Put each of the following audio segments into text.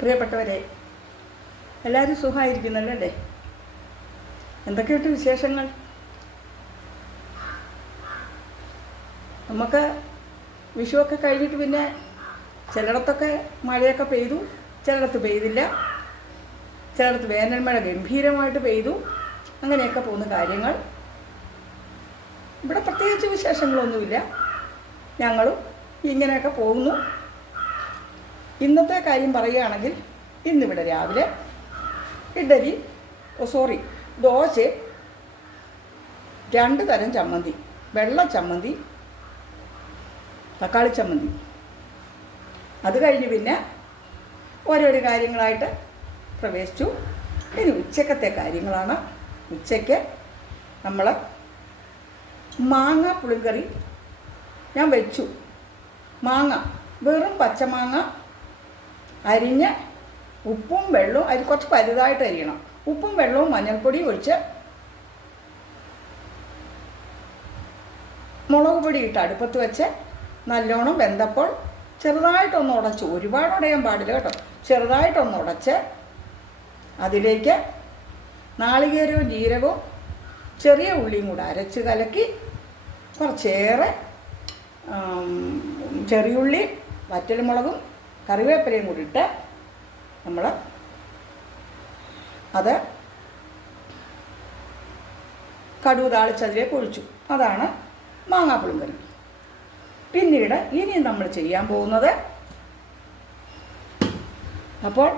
പ്രിയപ്പെട്ടവരെ, എല്ലാവരും സുഖമായിരിക്കുന്നല്ലോ അല്ലേ? എന്തൊക്കെയുണ്ട് വിശേഷങ്ങൾ? നമുക്ക് വിഷുവൊക്കെ കഴിഞ്ഞിട്ട് പിന്നെ ചിലയിടത്തൊക്കെ മഴയൊക്കെ പെയ്തു, ചിലയിടത്ത് പെയ്തില്ല, ചിലയിടത്ത് വേനൽ മഴ ഗംഭീരമായിട്ട് പെയ്തു. അങ്ങനെയൊക്കെ പോകുന്ന കാര്യങ്ങൾ. ഇവിടെ പ്രത്യേകിച്ച് വിശേഷങ്ങളൊന്നുമില്ല, ഞങ്ങളും ഇങ്ങനെയൊക്കെ പോകുന്നു. ഇന്നത്തെ കാര്യം പറയുകയാണെങ്കിൽ, ഇന്നിവിടെ രാവിലെ ദോശ, 2 തരം ചമ്മന്തി, വെള്ള ചമ്മന്തി, തക്കാളി ചമ്മന്തി. അത് കഴിഞ്ഞ് പിന്നെ ഓരോരോ കാര്യങ്ങളായിട്ട് പ്രവേശിച്ചു. ഇനി ഉച്ചക്കത്തെ കാര്യങ്ങളാണ്. ഉച്ചയ്ക്ക് നമ്മൾ മാങ്ങ പുളിങ്കറി ഞാൻ വെച്ചു. മാങ്ങ, വെറും പച്ചമാങ്ങ അരിഞ്ഞ് ഉപ്പും വെള്ളവും കുറച്ച് വലുതായിട്ട് അരിയണം. ഉപ്പും വെള്ളവും മഞ്ഞൾപ്പൊടിയും ഒഴിച്ച് മുളക് പൊടി ഇട്ട് അടുപ്പത്ത് വെച്ച് നല്ലോണം വെന്തപ്പോൾ ചെറുതായിട്ടൊന്ന് ഉടച്ചു, ഒരുപാട് ഉടയാൻ പാടില്ല കേട്ടോ, ചെറുതായിട്ടൊന്ന് ഉടച്ച് അതിലേക്ക് നാളികേരവും ജീരകവും ചെറിയ ഉള്ളിയും കൂടെ അരച്ച് കലക്കി കുറച്ചേറെ ചെറിയുള്ളി, വറ്റൽമുളകും കറിവേപ്പിലയും കൂടി ഇട്ട് നമ്മൾ അത് കടുക് താളിച്ചതിലേക്ക് ഒഴിച്ചു. അതാണ് മാങ്ങാപ്പുളിയും കറി. പിന്നീട് ഇനി നമ്മൾ ചെയ്യാൻ പോകുന്നത്, അപ്പോൾ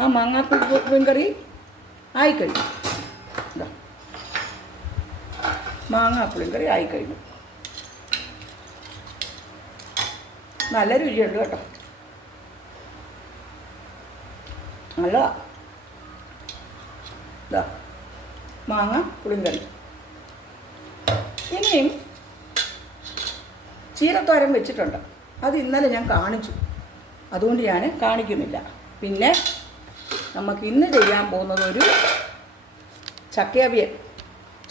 ആ മാങ്ങാപ്പുളിയും കറി ആയിക്കഴിഞ്ഞു. മാങ്ങാപ്പുളിയും കറി ആയിക്കഴിഞ്ഞു. നല്ല രുചിയുണ്ട് കേട്ടോ, നല്ലതാ. ഇതാ മാങ്ങ പുളിങ്കറി. ഇനിയും ചീരത്തോരൻ വെച്ചിട്ടുണ്ട്. അത് ഇന്നലെ ഞാൻ കാണിച്ചു, അതുകൊണ്ട് ഞാൻ കാണിക്കുന്നില്ല. പിന്നെ നമുക്ക് ഇന്ന് ചെയ്യാൻ പോകുന്നത് ഒരു ചക്കയവിയൽ.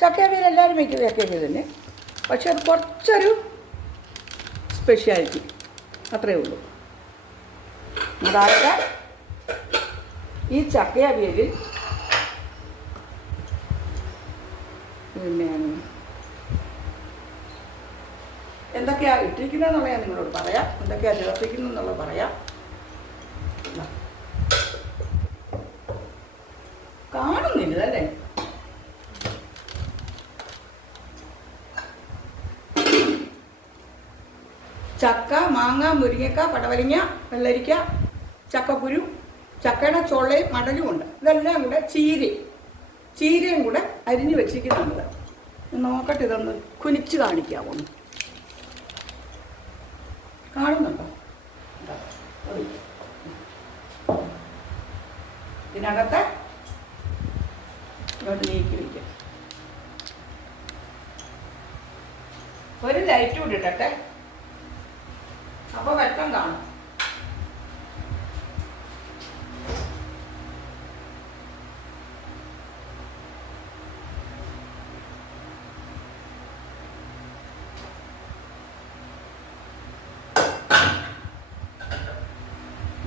ചക്കയവിയൽ എല്ലാവരും വയ്ക്കുന്നത് ചക്കയവിയൽ തന്നെ, പക്ഷെ അത് കുറച്ചൊരു സ്പെഷ്യാലിറ്റി അത്രയേ ഉള്ളൂ. അതായത് ഈ ചക്കയവിയലിൽ പിന്നെ എന്തൊക്കെയാണ് ഇട്ടിരിക്കുന്നതെന്നുള്ള ഞാൻ നിങ്ങളോട് പറയാം, എന്തൊക്കെയാണ് ചേർത്തിക്കുന്നതെന്നുള്ളത് പറയാം. കാണുന്നില്ല അല്ലേ? ചക്ക, മാങ്ങ, മുരിങ്ങക്ക, പടവലങ്ങ, വെള്ളരിക്ക, ചക്കക്കുരു, ചക്കയുടെ ചൊള്ളയും മടലും ഉണ്ട്. ഇതെല്ലാം കൂടെ ചീരയും കൂടെ അരിഞ്ഞ് വെച്ചിരിക്കുന്നുണ്ട്. നോക്കട്ടെ, ഇതൊന്ന് കുനിച്ച് കാണിക്കാമോ? കാണുന്നുണ്ടോ? ഇതിനകത്ത് ഇങ്ങോട്ട് നീക്കി വയ്ക്കാം. ഒരു ലൈറ്റ് കൂടി ഇട്ടട്ടെ, അപ്പോൾ വെട്ടം കാണും.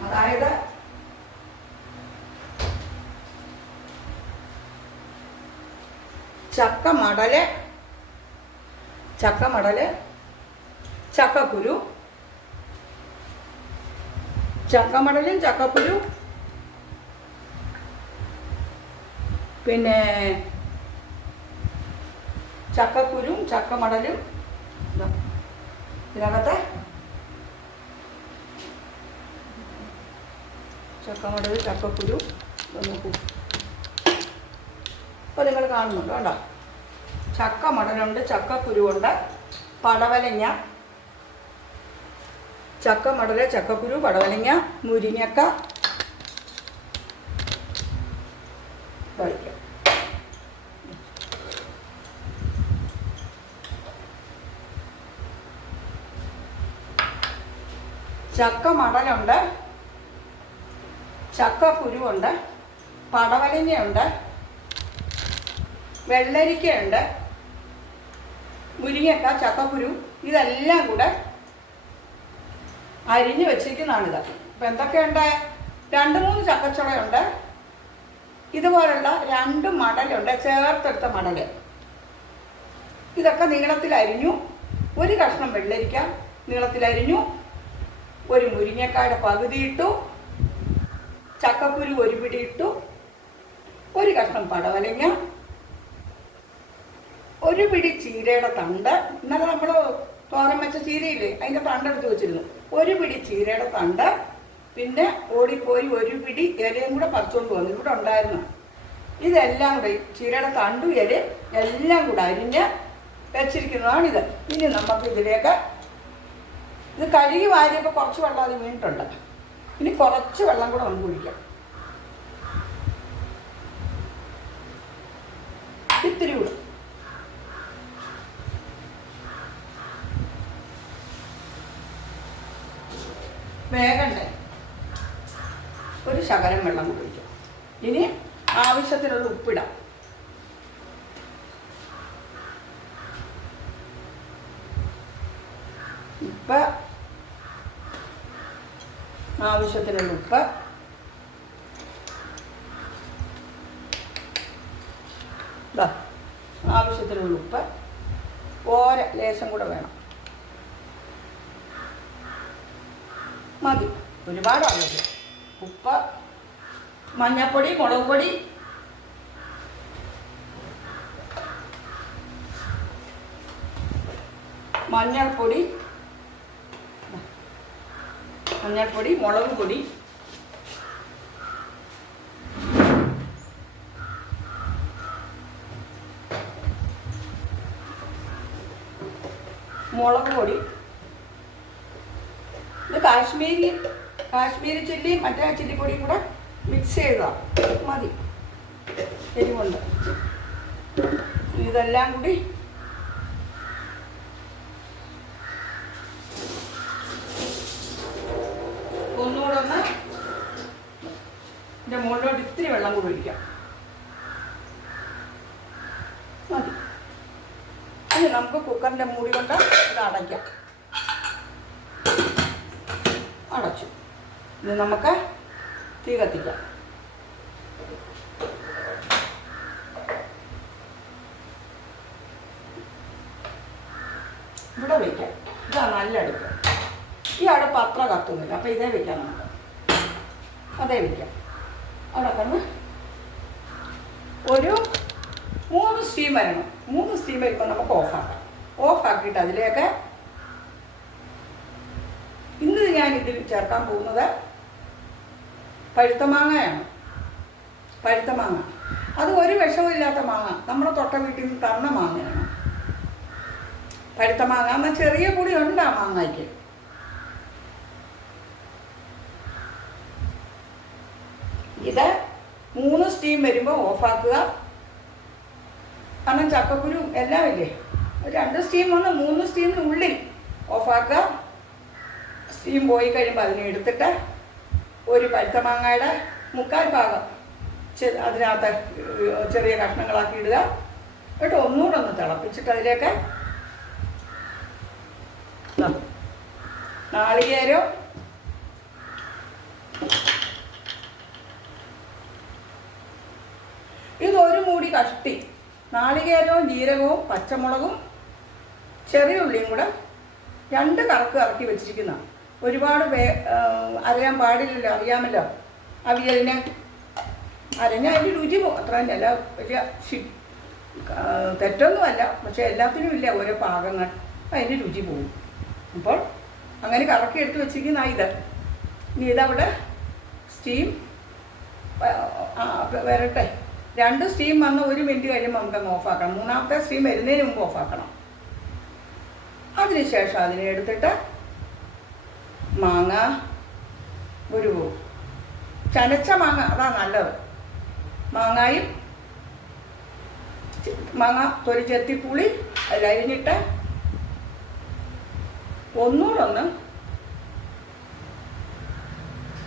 അതായത് ചക്കമടല്, ചക്കക്കുരു, ചക്കമടലും ചക്കക്കുരു, പിന്നെ ചക്കക്കുരും ചക്കമടലും ഇതിനകത്ത് ചക്കമടൽ, ചക്കക്കുരു നോക്കൂ. അപ്പോൾ നിങ്ങൾ കാണുന്നുണ്ടോ? കേട്ടോ, ചക്കമടലുണ്ട്, ചക്കക്കുരുവുണ്ട്, പടവലങ്ങ, ചക്കമടല്, ചക്കക്കുരു, പടവലങ്ങ, മുരിങ്ങക്ക കഴിക്കാം. ചക്കമടലുണ്ട്, ചക്കക്കുരുവുണ്ട്, പടവലങ്ങയുണ്ട്, വെള്ളരിക്കയുണ്ട്, മുരിങ്ങക്ക, ചക്കക്കുരു, ഇതെല്ലാം കൂടെ അരിഞ്ഞ് വെച്ചിരിക്കുന്നതാണിത്. അപ്പം എന്തൊക്കെയുണ്ട്? 2-3 ചക്കച്ചുളയുണ്ട്, ഇതുപോലുള്ള 2 മടലുണ്ട്, ചേർത്തെടുത്ത മടൽ. ഇതൊക്കെ നീളത്തിലരിഞ്ഞു. ഒരു കഷ്ണം വെള്ളരിക്ക നീളത്തിലരിഞ്ഞു. ഒരു മുരിങ്ങക്കായുടെ പകുതി ഇട്ടു. ചക്കക്കുരു ഒരു പിടി ഇട്ടു. ഒരു കഷ്ണം പടവലങ്ങ, ഒരു പിടി ചീരയുടെ തണ്ട്. ഇന്നലെ നമ്മൾ തോരൻ വെച്ച ചീരയില്ലേ, അതിൻ്റെ തണ്ടെടുത്ത് വെച്ചിരുന്നു. ഒരു പിടി ചീരയുടെ തണ്ട്. പിന്നെ ഓടിപ്പോയി ഒരു പിടി ഇലയും കൂടെ പറിച്ചുകൊണ്ട് വന്നു, ഇവിടെ ഉണ്ടായിരുന്നു. ഇതെല്ലാം കൂടെ ചീരയുടെ തണ്ടും ഇലയും എല്ലാം കൂടെ അരിഞ്ഞ് വെച്ചിരിക്കുന്നതാണിത്. ഇനി നമുക്ക് ഇതിലേക്ക് ഇത് കഴുകി വാരിയപ്പോൾ കുറച്ച് വെള്ളം അത് വീണിട്ടുണ്ട്. ഇനി കുറച്ച് വെള്ളം കൂടെ നമുക്ക് കുടിക്കാം. ഇത്തിരി കൂടെ. വേഗണ്ടേ, ഒരു ശകലം വെള്ളം കൂടി ഒഴിക്കാം. ഇനി ആവശ്യത്തിനുള്ള ഉപ്പിടാം. ഉപ്പ്, ആവശ്യത്തിനുള്ള ഉപ്പ്. ആവശ്യത്തിനുള്ള ഉപ്പ്. ലേശം കൂടെ വേണം, മതി, ഒരുപാടാവില്ല. ഉപ്പ്, മഞ്ഞൾപ്പൊടി, മുളക് പൊടി, മഞ്ഞൾപ്പൊടി, മുളക് പൊടി, മുളക് പൊടി. ഇത് കാശ്മീരി ചില്ലിയും മറ്റേ ചില്ലിപ്പൊടിയും കൂടെ മിക്സ് ചെയ്തതാണ്, മതി എരിവുണ്ട്. ഇതെല്ലാം കൂടി ഒന്നുകൂടെ ഒന്ന് ഇതിൻ്റെ മുകളിലോട്ട് ഇത്തിരി വെള്ളം കൂടി ഒഴിക്കാം, മതി. ഇനി നമുക്ക് കുക്കറിൻ്റെ മൂടി കൊണ്ട് ഇത് അടയ്ക്കാം. അടച്ചു. ഇത് നമുക്ക് തീ കത്തിക്കാം. ഇവിടെ വയ്ക്കാം. ഇതാ നല്ല അടുപ്പ്. ഈ അടുപ്പ് അത്ര കത്തുന്നില്ല, അപ്പം ഇതേ വയ്ക്കാം നമുക്ക്. അതേ വയ്ക്കാം. അവിടെ കിടന്ന് ഒരു 3 സ്റ്റീം വരണം. 3 സ്റ്റീം വരുമ്പോൾ നമുക്ക് ഓഫാക്കാം. ഓഫാക്കിയിട്ട് അതിലേക്ക് ഇന്ന് ഞാൻ ഇതിൽ ചേർക്കാൻ പോകുന്നത് പഴുത്ത മാങ്ങയാണ്. പഴുത്ത മാങ്ങ, അത് ഒരു വിഷമില്ലാത്ത മാങ്ങ, നമ്മുടെ തൊട്ട വീട്ടിൽ നിന്ന് തന്ന മാങ്ങയാണ്. പഴുത്ത മാങ്ങ എന്നാൽ ചെറിയ പൊടി ഉണ്ട് ആ മാങ്ങയ്ക്ക്. ഇത് 3 സ്റ്റീം വരുമ്പോൾ ഓഫാക്കുക. കാരണം ചക്കക്കുരു എല്ലാം ഇല്ലേ, 2 സ്റ്റീം വന്ന് 3 സ്റ്റീമിനുള്ളിൽ ഓഫാക്കുക. സ്റ്റീം പോയി കഴിയുമ്പോൾ അതിനെ എടുത്തിട്ട് ഒരു പഴുത്ത മാങ്ങയുടെ 3/4 ഭാഗം അതിനകത്ത് ചെറിയ കഷ്ണങ്ങളാക്കി ഇടുക. എന്നിട്ട് ഒന്നുകൂടെ ഒന്ന് തിളപ്പിച്ചിട്ട് അതിലേക്ക് നാളികേരം, ഇതൊരു മൂടി കഷ്ടി നാളികേരവും ജീരകവും പച്ചമുളകും ചെറിയ ഉള്ളിയും കൂടെ 2 കറക്ക് ഇറക്കി വെച്ചിരിക്കുന്ന. ഒരുപാട് അരയാൻ പാടില്ലല്ലോ, അറിയാമല്ലോ. അവിയലിന് അരഞ്ഞാൽ അതിൻ്റെ രുചി പോകും, അത്ര തന്നെയല്ല. വലിയ തെറ്റൊന്നുമല്ല, പക്ഷെ എല്ലാത്തിനും ഇല്ല ഓരോ പാകങ്ങൾ, അതിൻ്റെ രുചി പോകും. അപ്പോൾ അങ്ങനെ കറക്കി എടുത്ത് വെച്ചിരിക്കുന്ന ഇത്. ഇനി ഇതവിടെ സ്റ്റീം വരട്ടെ. 2 സ്റ്റീം വന്ന് 1 മിനിറ്റ് കഴിയുമ്പോൾ നമുക്കങ്ങ് ഓഫാക്കണം. 3ാമത്തെ സ്റ്റീം വരുന്നതിന് മുമ്പ് ഓഫാക്കണം. അതിനുശേഷം അതിനെ എടുത്തിട്ട് മാങ്ങ, ഒരു ചനച്ച മാങ്ങ, അതാണ് നല്ലത്. മാങ്ങായും മാങ്ങ തൊലി ചെത്തിപ്പുളി അതിലരിഞ്ഞിട്ട് ഒന്നുകൂടെ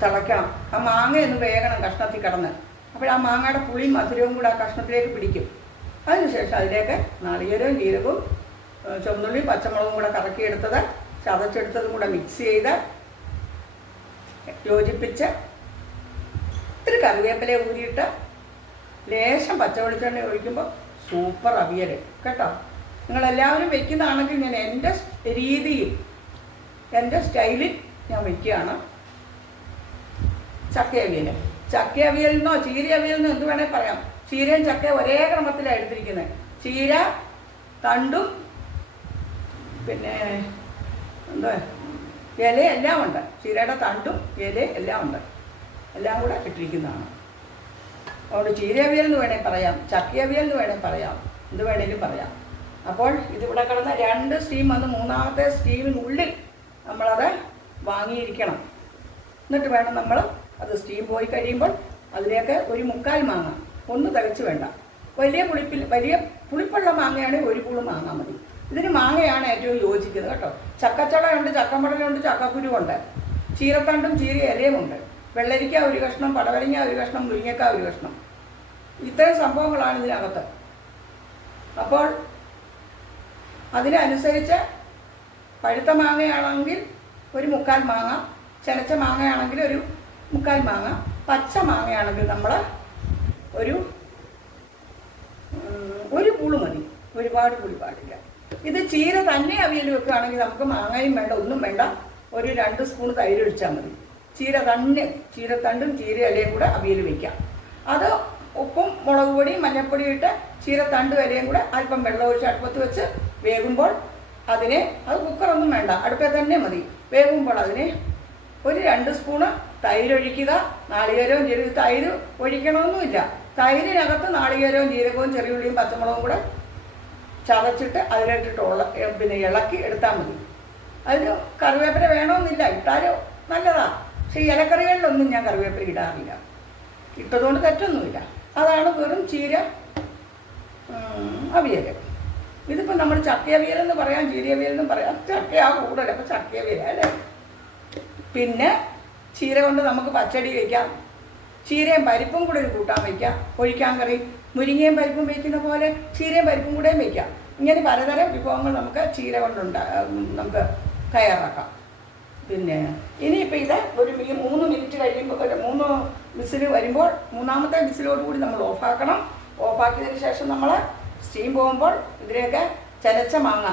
തിളയ്ക്കണം. ആ മാങ്ങയൊന്ന് വേഗണം കഷ്ണത്തിൽ കിടന്ന്. അപ്പോൾ ആ മാങ്ങയുടെ പുളിയും മധുരവും കൂടെ ആ കഷ്ണത്തിലേക്ക് പിടിക്കും. അതിനുശേഷം അതിലേക്ക് നാളികേരവും ജീരകവും ചുവന്നുള്ളിയും പച്ചമുളകും കൂടെ കറക്കിയെടുത്തത് ചതച്ചെടുത്തതും കൂടെ മിക്സ് ചെയ്ത് യോജിപ്പിച്ച് ഇത്തിരി കറിവേപ്പില ഊരിയിട്ട് ലേശം പച്ചവെളിച്ചെണ്ണ ഒഴിക്കുമ്പോൾ സൂപ്പർ അവിയൽ കേട്ടോ. നിങ്ങളെല്ലാവരും വെക്കുന്നതാണെങ്കിൽ ഞാൻ എൻ്റെ രീതിയിൽ എൻ്റെ സ്റ്റൈലിൽ ഞാൻ വയ്ക്കുകയാണ്. ചക്ക അവിയലിനോ ചീര അവിയലിനോ എന്ത് വേണേൽ പറയാം. ചീരയും ചക്ക ഒരേ ക്രമത്തിലാണ് എടുത്തിരിക്കുന്നത്. ചീര തണ്ടും പിന്നെ എന്താ ഇല എല്ലാം ഉണ്ട്. ചീരയുടെ തണ്ടും ഇല എല്ലാം ഉണ്ട്. എല്ലാം കൂടെ ഇട്ടിരിക്കുന്നതാണ്. അതുകൊണ്ട് ചീര അവിയൽ എന്ന് വേണേൽ പറയാം, ചക്ക അവിയൽ എന്ന് വേണേൽ പറയാം, എന്ത് വേണേലും പറയാം. അപ്പോൾ ഇതിവിടെ കിടന്ന 2 സ്റ്റീം വന്ന് 3ാമത്തെ സ്റ്റീമിനുള്ളിൽ നമ്മളത് വാങ്ങിയിരിക്കണം. എന്നിട്ട് വേണം നമ്മൾ അത് സ്റ്റീം പോയി കഴിയുമ്പോൾ അതിലേക്ക് ഒരു 3/4 മാങ്ങ, ഒന്ന് തികച്ച് വേണ്ട, വലിയ പുളിപ്പുള്ള മാങ്ങയാണെങ്കിൽ 1 പൂള് മാങ്ങ മതി. ഇതിന് മാങ്ങയാണ് ഏറ്റവും യോജിക്കുന്നത് കേട്ടോ. ചക്കച്ചടയുണ്ട്, ചക്കമടലുണ്ട്, ചക്കക്കുരുവുണ്ട്, ചീരത്തണ്ടും ചീര ഇലയുമുണ്ട്, വെള്ളരിക്ക 1 കഷ്ണം, പടവലങ്ങ 1 കഷ്ണം, മുരിങ്ങക്ക 1 കഷ്ണം. ഇത്രയും സംഭവങ്ങളാണ് ഇതിനകത്ത്. അപ്പോൾ അതിനനുസരിച്ച് പഴുത്ത മാങ്ങയാണെങ്കിൽ 1/4 മാങ്ങ, ചെനച്ച മാങ്ങയാണെങ്കിൽ 1/4 മാങ്ങ, പച്ച മാങ്ങയാണെങ്കിൽ നമ്മൾ ഒരു പൂള് മതി, ഒരുപാട് പുളി പാടില്ല. ഇത് ചീര തന്നെ അവിയൽ വെക്കുകയാണെങ്കിൽ നമുക്ക് മാങ്ങയും വേണ്ട, ഒന്നും വേണ്ട, ഒരു 2 സ്പൂൺ തൈര് ഒഴിച്ചാൽ മതി. ചീരത്തണ്ടും ചീര ഇലയും കൂടെ അവിയൽ വയ്ക്കാം. അത് ഉപ്പും മുളക് പൊടിയും മഞ്ഞൾപ്പൊടിയും ഇട്ട് ചീരത്തണ്ടും ഇലയും കൂടെ അല്പം വെള്ളം ഒഴിച്ച് അടുപ്പത്ത് വെച്ച് വേകുമ്പോൾ അത് കുക്കറൊന്നും വേണ്ട, അടുപ്പേ തന്നെ മതി. വേകുമ്പോൾ അതിന് ഒരു 2 സ്പൂണ് തൈര് ഒഴിക്കുക. നാളികേരവും ജീരകവും, തൈര് ഒഴിക്കണമെന്നുമില്ല. തൈരിനകത്ത് നാളികേരവും ജീരകവും ചെറിയുള്ളിയും പച്ചമുളകും കൂടെ ചതച്ചിട്ട് അതിലിട്ടിട്ട് പിന്നെ ഇളക്കി എടുത്താൽ മതി. അതിന് കറിവേപ്പില വേണമെന്നില്ല, ഇട്ടാലും നല്ലതാണ്. പക്ഷേ ഇലക്കറികളിലൊന്നും ഞാൻ കറിവേപ്പില ഇടാറില്ല. ഇട്ടതുകൊണ്ട് തെറ്റൊന്നുമില്ല. അതാണ് വെറും ചീര അവിയൽ. ഇതിപ്പോൾ നമ്മൾ ചക്ക അവിയലെന്ന് പറയാം, ചീര അവിയലെന്നും പറയാം. ചക്കയാ കൂടുതൽ, അപ്പോൾ ചക്ക അവിയൽ അല്ലേ. പിന്നെ ചീര കൊണ്ട് നമുക്ക് പച്ചടി വയ്ക്കാം, ചീരയും പരിപ്പും കൂടെ ഒരു കൂട്ടാൻ വയ്ക്കാം, ഒഴിക്കാൻ കറി, മുരിങ്ങയും പരിപ്പും വയ്ക്കുന്ന പോലെ ചീരയും പരിപ്പും കൂടെയും വയ്ക്കാം. ഇങ്ങനെ പലതരം വിഭവങ്ങൾ നമുക്ക് ചീര കൊണ്ടുണ്ട് നമുക്ക് തയ്യാറാക്കാം. പിന്നെ ഇനിയിപ്പോൾ ഇത് ഒരു 3 മിനിറ്റ് കഴിയുമ്പോൾ 3 വിസിൽ വരുമ്പോൾ 3ാമത്തെ വിസിലോടുകൂടി നമ്മൾ ഓഫാക്കണം. ഓഫാക്കിയതിന് ശേഷം നമ്മൾ സ്റ്റീം പോകുമ്പോൾ ഇതിലേക്ക് ചതച്ച മാങ്ങ,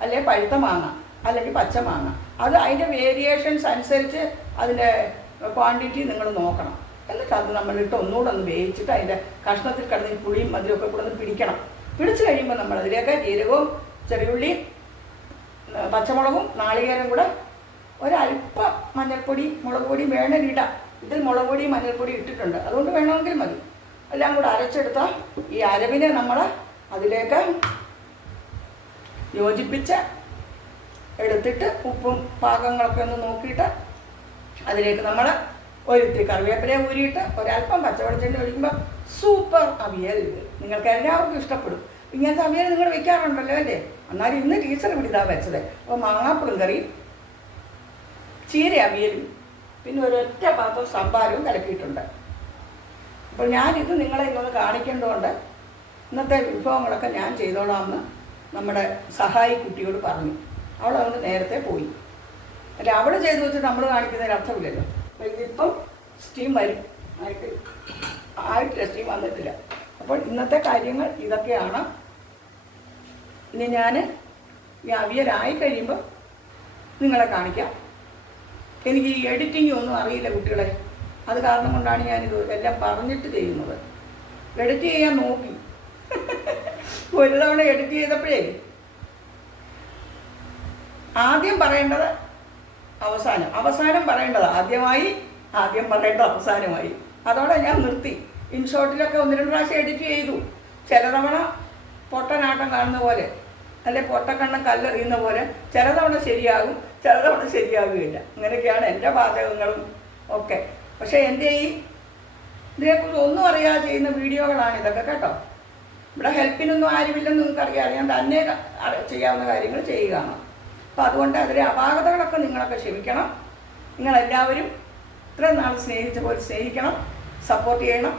അല്ലെങ്കിൽ പഴുത്ത മാങ്ങ, അല്ലെങ്കിൽ പച്ച മാങ്ങ, അത് അതിൻ്റെ വേരിയേഷൻസ് അനുസരിച്ച് അതിൻ്റെ ക്വാണ്ടിറ്റി നിങ്ങൾ നോക്കണം. എന്നിട്ട് അത് നമ്മളിട്ട് ഒന്നുകൂടെ ഒന്ന് വേവിച്ചിട്ട് അതിൻ്റെ കഷ്ണത്തിൽ കിടന്ന് പുളിയും മധുരമൊക്കെ കൂടെ ഒന്ന് പിടിക്കണം. പിടിച്ച് കഴിയുമ്പോൾ നമ്മൾ അതിലേക്ക് ജീരകവും ചെറിയുള്ളിയും പച്ചമുളകും നാളികേരം കൂടെ ഒരല്പം മഞ്ഞൾപ്പൊടി മുളക് പൊടി വേണമെങ്കിൽ ഇടാം. ഇതിൽ മുളക് പൊടി മഞ്ഞൾപ്പൊടി ഇട്ടിട്ടുണ്ട്, അതുകൊണ്ട് വേണമെങ്കിൽ മതി. എല്ലാം കൂടെ അരച്ചെടുത്താൽ ഈ അരവിനെ നമ്മൾ അതിലേക്ക് യോജിപ്പിച്ച് എടുത്തിട്ട് ഉപ്പും പാകങ്ങളൊക്കെ ഒന്ന് നോക്കിയിട്ട് അതിലേക്ക് നമ്മൾ ഒരിത്തിരി കറിവേപ്പില ഊരിയിട്ട് ഒരല്പം പച്ചവെളിച്ചെണ്ണ ഒഴിക്കുമ്പോൾ സൂപ്പർ അവിയൽ. നിങ്ങൾക്ക് എല്ലാവർക്കും ഇഷ്ടപ്പെടും. ഇങ്ങനത്തെ അവിയൽ നിങ്ങൾ വെക്കാറുണ്ടല്ലോ അല്ലേ? എന്നാലും ഇന്ന് ടീച്ചർ ഇവിടെ ഇതാ വെച്ചത്. അപ്പോൾ മാങ്ങാപ്പുളും കറി, ചീര അവിയലും, പിന്നെ ഒരൊറ്റ പാത്രം സാമ്പാരും കലക്കിയിട്ടുണ്ട്. അപ്പോൾ ഞാനിത് നിങ്ങളെ ഇന്നൊന്ന് കാണിക്കേണ്ടതുകൊണ്ട് ഇന്നത്തെ വിഭവങ്ങളൊക്കെ ഞാൻ ചെയ്തോളാമെന്ന് നമ്മുടെ സഹായി കുട്ടിയോട് പറഞ്ഞു. അവളതുകൊണ്ട് നേരത്തെ പോയി. അല്ല, അവിടെ ചെയ്തു വെച്ചിട്ട് നമ്മൾ കാണിക്കുന്നതിന് അർത്ഥമില്ലല്ലോ. അപ്പോൾ ഇതിപ്പം സ്റ്റീം വരും, ആയിട്ടില്ല, സ്റ്റീം വന്നിട്ടില്ല. അപ്പോൾ ഇന്നത്തെ കാര്യങ്ങൾ ഇതൊക്കെയാണ്. ഇനി ഞാൻ ഈ അവിയലായി കഴിയുമ്പോൾ നിങ്ങളെ കാണിക്കാം. എനിക്ക് ഈ എഡിറ്റിംഗ് ഒന്നും അറിയില്ല കുട്ടികളെ, അത് കാരണം കൊണ്ടാണ് ഞാനിത് എല്ലാം പറഞ്ഞിട്ട് ചെയ്യുന്നത്. എഡിറ്റ് ചെയ്യാൻ നോക്കി, ഒരു തവണ എഡിറ്റ് ചെയ്തപ്പോഴേ ആദ്യം പറയേണ്ടത് അവസാനം പറയേണ്ടത് ആദ്യമായി, ആദ്യം പറയേണ്ടത് അവസാനമായി. അതോടെ ഞാൻ നിർത്തി. ഇൻഷോട്ടിലൊക്കെ 1-2 പ്രാവശ്യം എഡിറ്റ് ചെയ്തു. ചില തവണ പൊട്ടനാട്ടം കാണുന്ന പോലെ, അല്ലെ പൊട്ടക്കണ്ണം കല്ലെറിയുന്ന പോലെ ചില തവണ ശരിയാകും, ചില തവണ ശരിയാകുകയില്ല. അങ്ങനെയൊക്കെയാണ് എൻ്റെ പാചകങ്ങളും ഒക്കെ. പക്ഷേ എൻ്റെ ഇതിനെക്കുറിച്ച് ഒന്നും അറിയാതെ ചെയ്യുന്ന വീഡിയോകളാണ് ഇതൊക്കെ കേട്ടോ. ഇവിടെ ഹെൽപ്പിനൊന്നും ആരുമില്ലെന്ന് നിങ്ങൾക്കറിയാം. ഞാൻ തന്നെ ചെയ്യാവുന്ന കാര്യങ്ങൾ ചെയ്യുകയാണ്. അപ്പോൾ അതുകൊണ്ട് അതിലെ അപാകതകളൊക്കെ നിങ്ങളൊക്കെ ക്ഷമിക്കണം. നിങ്ങളെല്ലാവരും ഇത്രയും നാൾ സ്നേഹിച്ച പോലെ സ്നേഹിക്കണം, സപ്പോർട്ട് ചെയ്യണം.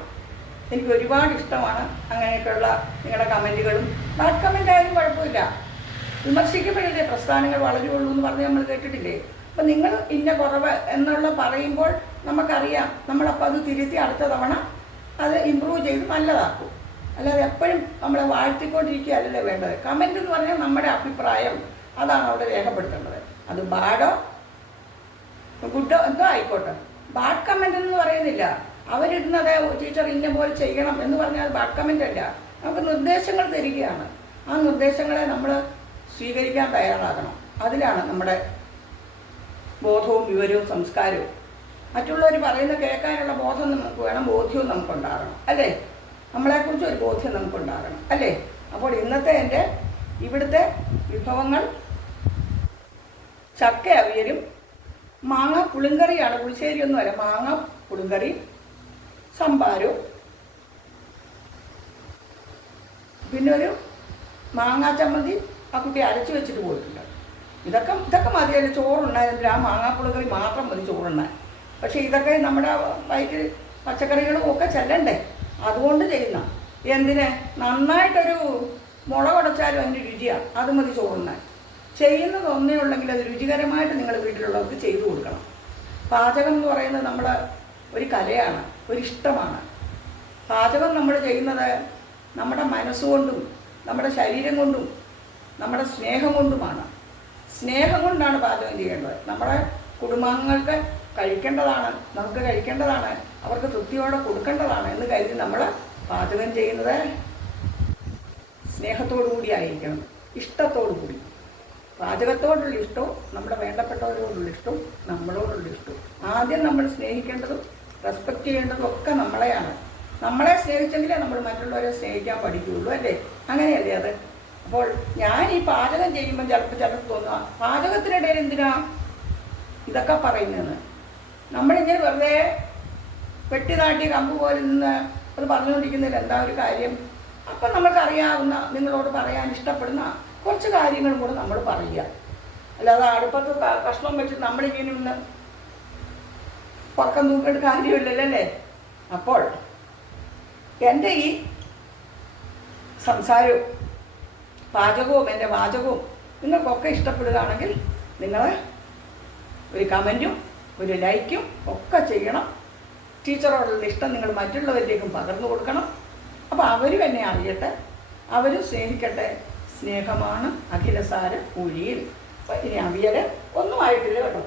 എനിക്ക് ഒരുപാട് ഇഷ്ടമാണ് അങ്ങനെയൊക്കെയുള്ള നിങ്ങളുടെ കമൻറ്റുകളും. ബാഡ് കമൻ്റ് ആയാലും കുഴപ്പമില്ല. വിമർശിക്കപ്പെടില്ലേ, പ്രസ്ഥാനങ്ങൾ വളരുള്ളൂ എന്ന് പറഞ്ഞ് നമ്മൾ കേട്ടിട്ടില്ലേ? അപ്പം നിങ്ങൾ ഇന്ന കുറവ് എന്നുള്ള പറയുമ്പോൾ നമുക്കറിയാം, നമ്മളപ്പോൾ അത് തിരുത്തി അടുത്ത തവണ അത് ഇമ്പ്രൂവ് ചെയ്ത് നല്ലതാക്കും. അല്ലാതെ എപ്പോഴും നമ്മളെ വാഴ്ത്തിക്കൊണ്ടിരിക്കുകയല്ലല്ലോ വേണ്ടത്. കമൻ്റ് എന്ന് പറഞ്ഞാൽ നമ്മുടെ അഭിപ്രായം, അതാണ് അവിടെ രേഖപ്പെടുത്തേണ്ടത്. അത് ബാഡോ ഗുഡോ എന്തോ ആയിക്കോട്ടെ. ബാഡ് കമൻ്റ് എന്ന് പറയുന്നില്ല. അവരിടുന്നത് ടീച്ചർ ഇന്ന പോലെ ചെയ്യണം എന്ന് പറഞ്ഞാൽ ബാഡ് കമൻ്റ് അല്ല. നമുക്ക് നിർദ്ദേശങ്ങൾ തരികയാണ്. ആ നിർദ്ദേശങ്ങളെ നമ്മൾ സ്വീകരിക്കാൻ തയ്യാറാകണം. അതിലാണ് നമ്മുടെ ബോധവും വിവരവും സംസ്കാരവും. മറ്റുള്ളവർ പറയുന്ന കേൾക്കാനുള്ള ബോധം നമുക്ക് വേണം, ബോധ്യവും നമുക്കുണ്ടാകണം അല്ലേ? നമ്മളെക്കുറിച്ച് ഒരു ബോധ്യം നമുക്കുണ്ടാകണം അല്ലേ? അപ്പോൾ ഇന്നത്തെ എൻ്റെ ഇവിടുത്തെ വിഭവങ്ങൾ ചക്ക അവിയലും മാങ്ങ പുളിങ്കറിയാണ്. പുളിശ്ശേരിയൊന്നുമല്ല, മാങ്ങ പുളിങ്കറി, സംഭാരവും, പിന്നെ ഒരു മാങ്ങാ ചമ്മന്തി ആ കുട്ടി അരച്ച് വെച്ചിട്ട് പോയിട്ടുണ്ട്. ഇതൊക്കെ മതിയല്ലോ ചോറുണ്ടായിരുന്നില്ല. ആ മാങ്ങാപ്പുളിക്കറി മാത്രം മതി ചോറുണ്ടാൻ. പക്ഷേ ഇതൊക്കെ നമ്മുടെ വയറ്റിൽ പച്ചക്കറികളും ഒക്കെ ചെല്ലണ്ടേ, അതുകൊണ്ട് ചെയ്യുന്ന. എന്തിന്? നന്നായിട്ടൊരു മുളക് ഉടച്ചാലും അതിൻ്റെ രുചിയാണ്, അത് മതി ചോറുണ്ടാൻ. ചെയ്യുന്നത് ഒന്നേ ഉള്ളെങ്കിൽ അത് രുചികരമായിട്ട് നിങ്ങൾ വീട്ടിലുള്ളവർക്ക് ചെയ്തു കൊടുക്കണം. പാചകം എന്ന് പറയുന്നത് നമ്മൾ ഒരു കലയാണ്, ഒരിഷ്ടമാണ്. പാചകം നമ്മൾ ചെയ്യുന്നത് നമ്മുടെ മനസ്സുകൊണ്ടും നമ്മുടെ ശരീരം കൊണ്ടും നമ്മുടെ സ്നേഹം കൊണ്ടുമാണ്. സ്നേഹം കൊണ്ടാണ് പാചകം ചെയ്യേണ്ടത്. നമ്മുടെ കുടുംബാംഗങ്ങൾക്ക് കഴിക്കേണ്ടതാണ്, നമുക്ക് കഴിക്കേണ്ടതാണ്, അവർക്ക് തൃപ്തിയോടെ കൊടുക്കേണ്ടതാണ് എന്ന് കരുതി നമ്മൾ പാചകം ചെയ്യുന്നത് സ്നേഹത്തോടു കൂടി ആയിരിക്കണം, ഇഷ്ടത്തോടു കൂടി. പാചകത്തോടുള്ള ഇഷ്ടവും നമ്മുടെ വേണ്ടപ്പെട്ടവരോടുള്ള ഇഷ്ടവും നമ്മളോടുള്ള ഇഷ്ടവും. ആദ്യം നമ്മൾ സ്നേഹിക്കേണ്ടതും റെസ്പെക്റ്റ് ചെയ്യേണ്ടതും ഒക്കെ നമ്മളെയാണ്. നമ്മളെ സ്നേഹിച്ചെങ്കിലേ നമ്മൾ മറ്റുള്ളവരെ സ്നേഹിക്കാൻ പഠിക്കുകയുള്ളൂ അല്ലേ? അങ്ങനെയല്ലേ അത്? അപ്പോൾ ഞാൻ ഈ പാചകം ചെയ്യുമ്പോൾ ചിലപ്പോൾ തോന്നുക, പാചകത്തിനിടയിൽ എന്തിനാ ഇതൊക്കെ പറയുന്നതെന്ന്. നമ്മളിങ്ങനെ വെറുതെ വെട്ടിനാട്ടി കമ്പ് പോലെ നിന്ന് അത് പറഞ്ഞുകൊണ്ടിരിക്കുന്നതിൽ എന്താ ഒരു കാര്യം? അപ്പം നമ്മൾക്കറിയാവുന്ന, നിങ്ങളോട് പറയാൻ ഇഷ്ടപ്പെടുന്ന കുറച്ച് കാര്യങ്ങളും കൂടെ നമ്മൾ പറയുക. അല്ലാതെ അടുപ്പത്ത് കഷ്ണം വെച്ച് നമ്മളിങ്ങനെ ഒന്ന് പക്കം തൂക്കേണ്ട കാര്യമില്ലല്ലോ അല്ലേ? അപ്പോൾ എൻ്റെ ഈ സംസാരവും പാചകവും എൻ്റെ വാചകവും നിങ്ങൾക്കൊക്കെ ഇഷ്ടപ്പെടുകയാണെങ്കിൽ നിങ്ങൾ ഒരു കമൻറ്റും ഒരു ലൈക്കും ഒക്കെ ചെയ്യണം. ടീച്ചറോടുള്ള ഇഷ്ടം നിങ്ങൾ മറ്റുള്ളവരിലേക്കും പകർന്നു കൊടുക്കണം. അപ്പോൾ അവരും എന്നെ അറിയട്ടെ, അവരും സ്നേഹിക്കട്ടെ. സ്നേഹമാണ് അഖിലസാര കുഴിയിൽ. അപ്പോൾ ഇനി അവിയൽ ഒന്നും ആയിട്ടില്ല കേട്ടോ,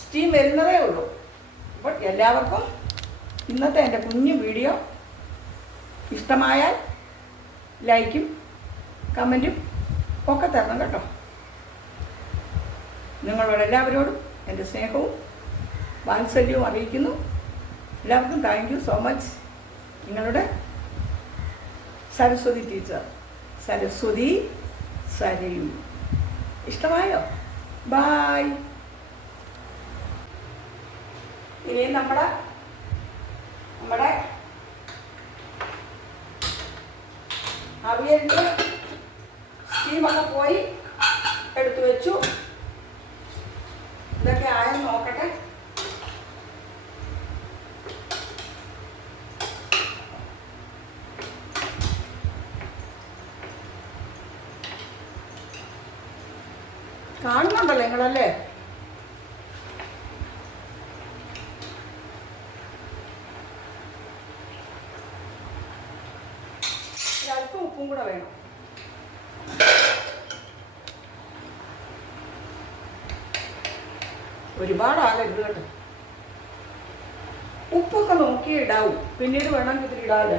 സ്റ്റീം വരുന്നതേ ഉള്ളൂ. അപ്പോൾ എല്ലാവർക്കും ഇന്നത്തെ എൻ്റെ കുഞ്ഞു വീഡിയോ ഇഷ്ടമായാൽ ലൈക്കും കമൻറ്റും ഒക്കെ തരണം കേട്ടോ. നിങ്ങളോട് എല്ലാവരോടും എൻ്റെ സ്നേഹവും വാത്സല്യവും അറിയിക്കുന്നു. എല്ലാവർക്കും താങ്ക് യു സോ മച്ച്. നിങ്ങളുടെ സരസ്വതി ടീച്ചർ, സരസ്വതി സരയു. ഇഷ്ടമായോ? ബായ്. ഇനി നമ്മുടെ അവിയലിൻ്റെ സ്റ്റീമൊക്കെ പോയി എടുത്തു വെച്ചു. ഇതൊക്കെ ആയെന്ന് നോക്കട്ടെ. കാണുന്നുണ്ടല്ലോ നിങ്ങളല്ലേ? അല്പം ഉപ്പും കൂടെ വേണം. ഒരുപാടാകരുത് കേട്ടോ. ഉപ്പൊക്കെ നോക്കിയേ ഇടാവൂ, പിന്നീട് വേണമെങ്കിൽ ഇതിൽ ഇടാതെ.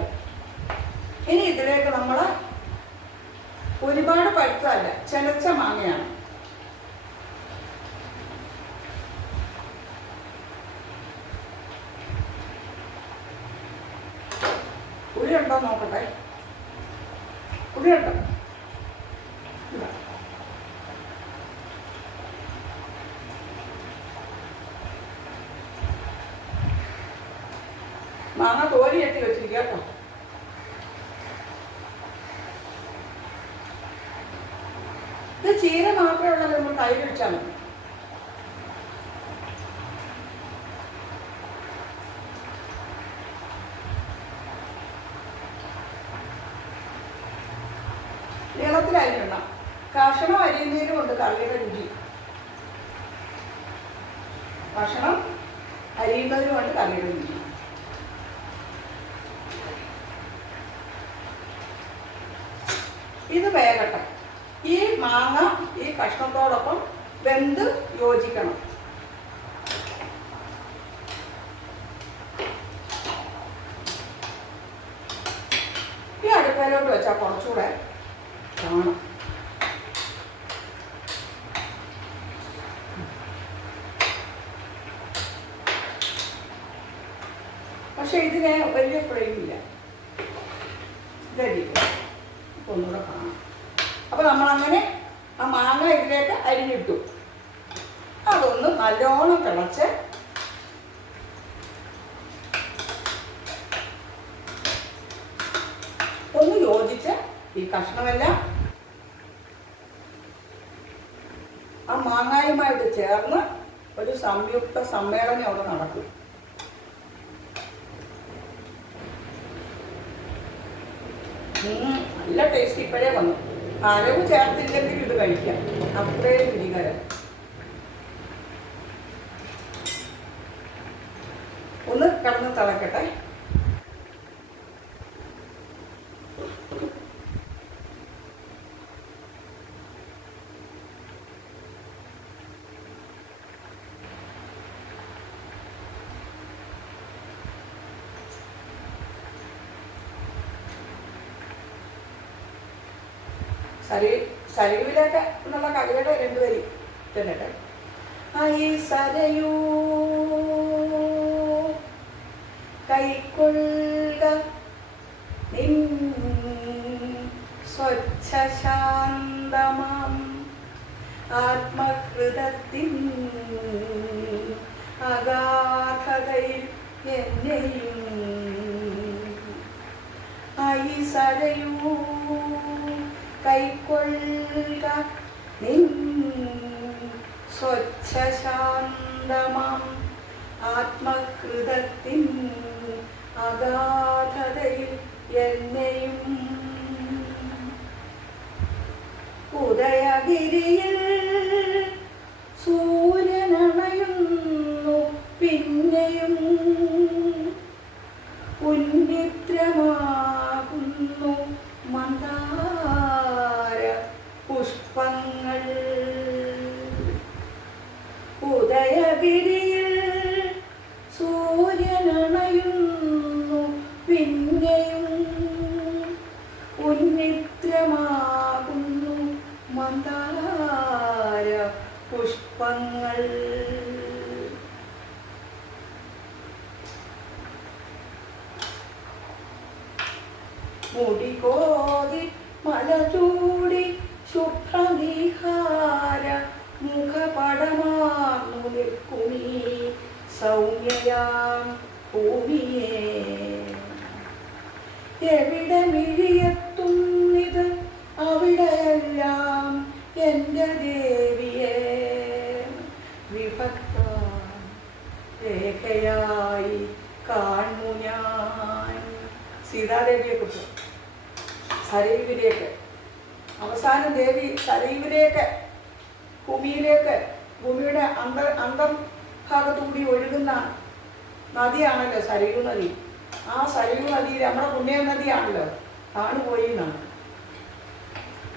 ഇനി ഇതിലേക്ക് നമ്മൾ ഒരുപാട് പഴുത്തല്ല, ചെനച്ച മാങ്ങയാണ്. പുളിയുണ്ടോ നോക്കട്ടെ. പുളിയുണ്ടോ? മാങ്ങ തോരി എത്തി വെച്ചിരിക്കുക കേട്ടോ. ഇത് ചീര മാത്രമേ ഉള്ളത്, നമ്മൾ തൈര് വെച്ചാൽ മതി. നീളത്തിലരിയണം. കഷണം അരിയുന്നതിനും ഉണ്ട് കറിയുടെ രുചി. കഷ്ണം അരിയുന്നതിനുമായിട്ട് കറിയിടുന്നു. ഇത് വേകട്ടെ. ഈ മാങ്ങ ഈ കഷ്ണത്തോടൊപ്പം വെന്ത് യോജിക്കണം. ഈ അടുപ്പയിലോട്ട് വെച്ചാൽ കുറച്ചുകൂടെ കാണും. പക്ഷെ ഇതിന് വലിയ ഫ്ലെയിമില്ല. ഇതായിരിക്കും ഒന്നുകൂടെ കാണാം. അപ്പോൾ നമ്മളങ്ങനെ ആ മാങ്ങ ഇതിലേക്ക് അരിഞ്ഞിട്ടു. അതൊന്ന് നല്ലോണം തിളച്ച് ഒന്ന് യോജിച്ച് ഈ കഷ്ണമെല്ലാം ആ മാങ്ങായുമായിട്ട് ചേർന്ന് ഒരു സംയുക്ത സമ്മേളനം അവിടെ നടക്കും. നല്ല ടേസ്റ്റ് ഇപ്പോഴേ വന്നു. അരവ് ചേർത്തില്ലെങ്കിൽ ഇത് കഴിക്കാം. അത്രയും രുചികരം. ഒന്ന് കിടന്ന് തിളക്കട്ടെ. സരയുവിലൊക്കെ എന്നുള്ള കവിയുടെ രണ്ടുപേരും ചെന്നിട്ട് ഈ സരയൂ കൈക്കൊള്ളുക നിൻ സ്വച്ഛശാന്തമാം ആത്മഹൃദത്തിൻ അഗാധതയിൽ എന്നെയും ഈ സരയൂ കൈക്കൊള്ളുക നിൻ സ്വച്ഛശാന്തമാം ആത്മഹൃദത്തിൻ അഗാധതയിൽ എന്നെയും ഉദയഗിരിയിൽ സൂര്യനണയുന്നു പിന്നെയും ഉന്നിദ്രമാകുന്നു മന്ദാര പുഷ്പങ്ങൾ. ഉദയഗിരിയിൽ സൂര്യനണയുന്നു പിന്നെയും ഉന്നിദ്രമാകുന്നു മന്ദാര പുഷ്പങ്ങൾ. മുടികോതി മലചൂടി ശുഭ്രനിഹാര മുഖപടമാർന്നു നിൽക്കുമീ സൗമ്യയാം ഭൂമിയെ എവിടെ മിഴിയെത്തുന്നിത് അവിടെയെല്ലാം എൻ്റെ ദേവിയെ വിഭക്ത രേഖയായി കാണു ഞാൻ. സീതാദേവിയെ കുറിച്ച് സരയുവിലേക്ക് അവസാനം ദേവി സരയുവിലേക്ക് ഭൂമിയിലേക്ക് ഭൂമിയുടെ അന്തർഭാഗത്തുകൂടി ഒഴുകുന്ന നദിയാണല്ലോ സരയൂ നദി. ആ സരയൂ നദി നമ്മുടെ പുണ്യ നദിയാണല്ലോ. കാണുപോയി എന്നാണ്.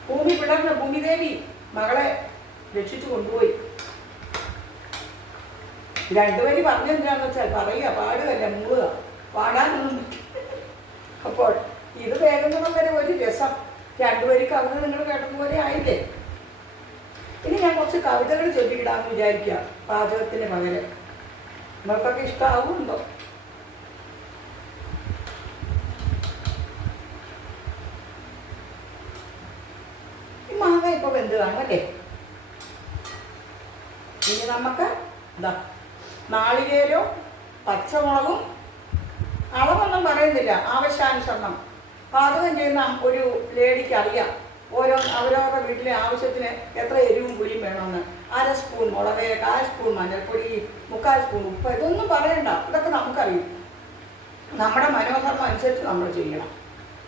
ഭൂമി പിളർന്ന് ഭൂമിദേവി മകളെ രക്ഷിച്ചു കൊണ്ടുപോയി. രണ്ടുപേര് പറഞ്ഞെന്താണെന്ന് വെച്ചാൽ പറയുക, പാടുകല്ല, മൂളുക. പാടാനൊന്നും. അപ്പോൾ ഇത് വേഗം വരെ ഒരു രസം. രണ്ടുപേരും കവിത നിങ്ങൾ കേട്ടതുപോലെ ആയില്ലേ. ഇനി ഞാൻ കുറച്ച് കവിതകൾ ചൊല്ലിയിടാമെന്ന് വിചാരിക്കുക പാചകത്തിന് പകരം. നിങ്ങൾക്കൊക്കെ ഇഷ്ടമാവുന്നുണ്ടോ? ഈ മാങ്ങ ഇപ്പൊ വെന്ത് കാണുമല്ലേ. ഇനി നമുക്ക് എന്താ നാളികേരവും പച്ചമുളകും അളവൊന്നും പറയുന്നില്ല, ആവശ്യാനുസരണം. പാചകം ചെയ്യുന്ന ഒരു ലേഡിക്ക് അറിയാം അവരവരുടെ വീട്ടിലെ ആവശ്യത്തിന് എത്ര എരിവും പുളിയും വേണമെന്ന്. 1/2 സ്പൂൺ മുളക്, 1/4 സ്പൂൺ മഞ്ഞൾപ്പൊടി, 3/4 സ്പൂൺ ഉപ്പ്. ഇതൊന്നും പറയണ്ട, ഇതൊക്കെ നമുക്കറിയും. നമ്മുടെ മനോധർമ്മം അനുസരിച്ച് നമ്മൾ ചെയ്യണം.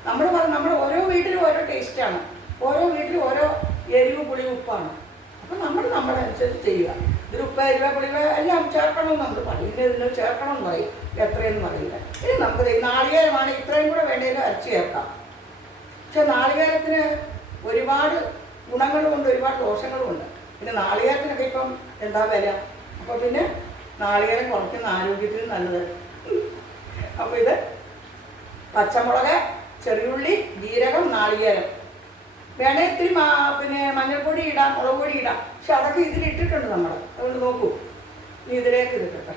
നമ്മുടെ ഓരോ വീട്ടിലും ഓരോ ടേസ്റ്റാണ്, ഓരോ വീട്ടിലും ഓരോ എരിവ് പുളി ഉപ്പാണ്. അപ്പം നമ്മളനുസരിച്ച് ചെയ്യുക. ഇതിൽ ഉപ്പ് അരിവ പുളിവ എല്ലാം ചേർക്കണമെന്നുണ്ട്. പള്ളിയിൽ ഇതിൽ ചേർക്കണമെന്ന് പറയും, എത്രയെന്ന് പറയില്ല. ഇനി നമുക്ക് നാളികേരമാണ്, ഇത്രയും കൂടെ വേണ്ടതിൽ അരച്ച് ചേർക്കാം. പക്ഷെ നാളികേരത്തിന് ഒരുപാട് ഗുണങ്ങളുമുണ്ട്, ഒരുപാട് ദോഷങ്ങളുമുണ്ട്. പിന്നെ നാളികേരത്തിനൊക്കെ ഇപ്പം എന്താ വില, അപ്പോൾ പിന്നെ നാളികേരം കുറയ്ക്കുന്ന ആരോഗ്യത്തിന് നല്ലത്. അപ്പോൾ ഇത് പച്ചമുളക്, ചെറിയുള്ളി, ജീരകം, നാളികേരം വേണേ ഇത്തിരി പിന്നെ മഞ്ഞൾപ്പൊടി ഇടാം, മുളക് പൊടി ഇടാം. പക്ഷെ അതൊക്കെ ഇതിലിട്ടിട്ടുണ്ട് നമ്മൾ. അതുകൊണ്ട് നോക്കൂ, ഇനി ഇതിലേക്ക് ഇതിട്ടിട്ടെ.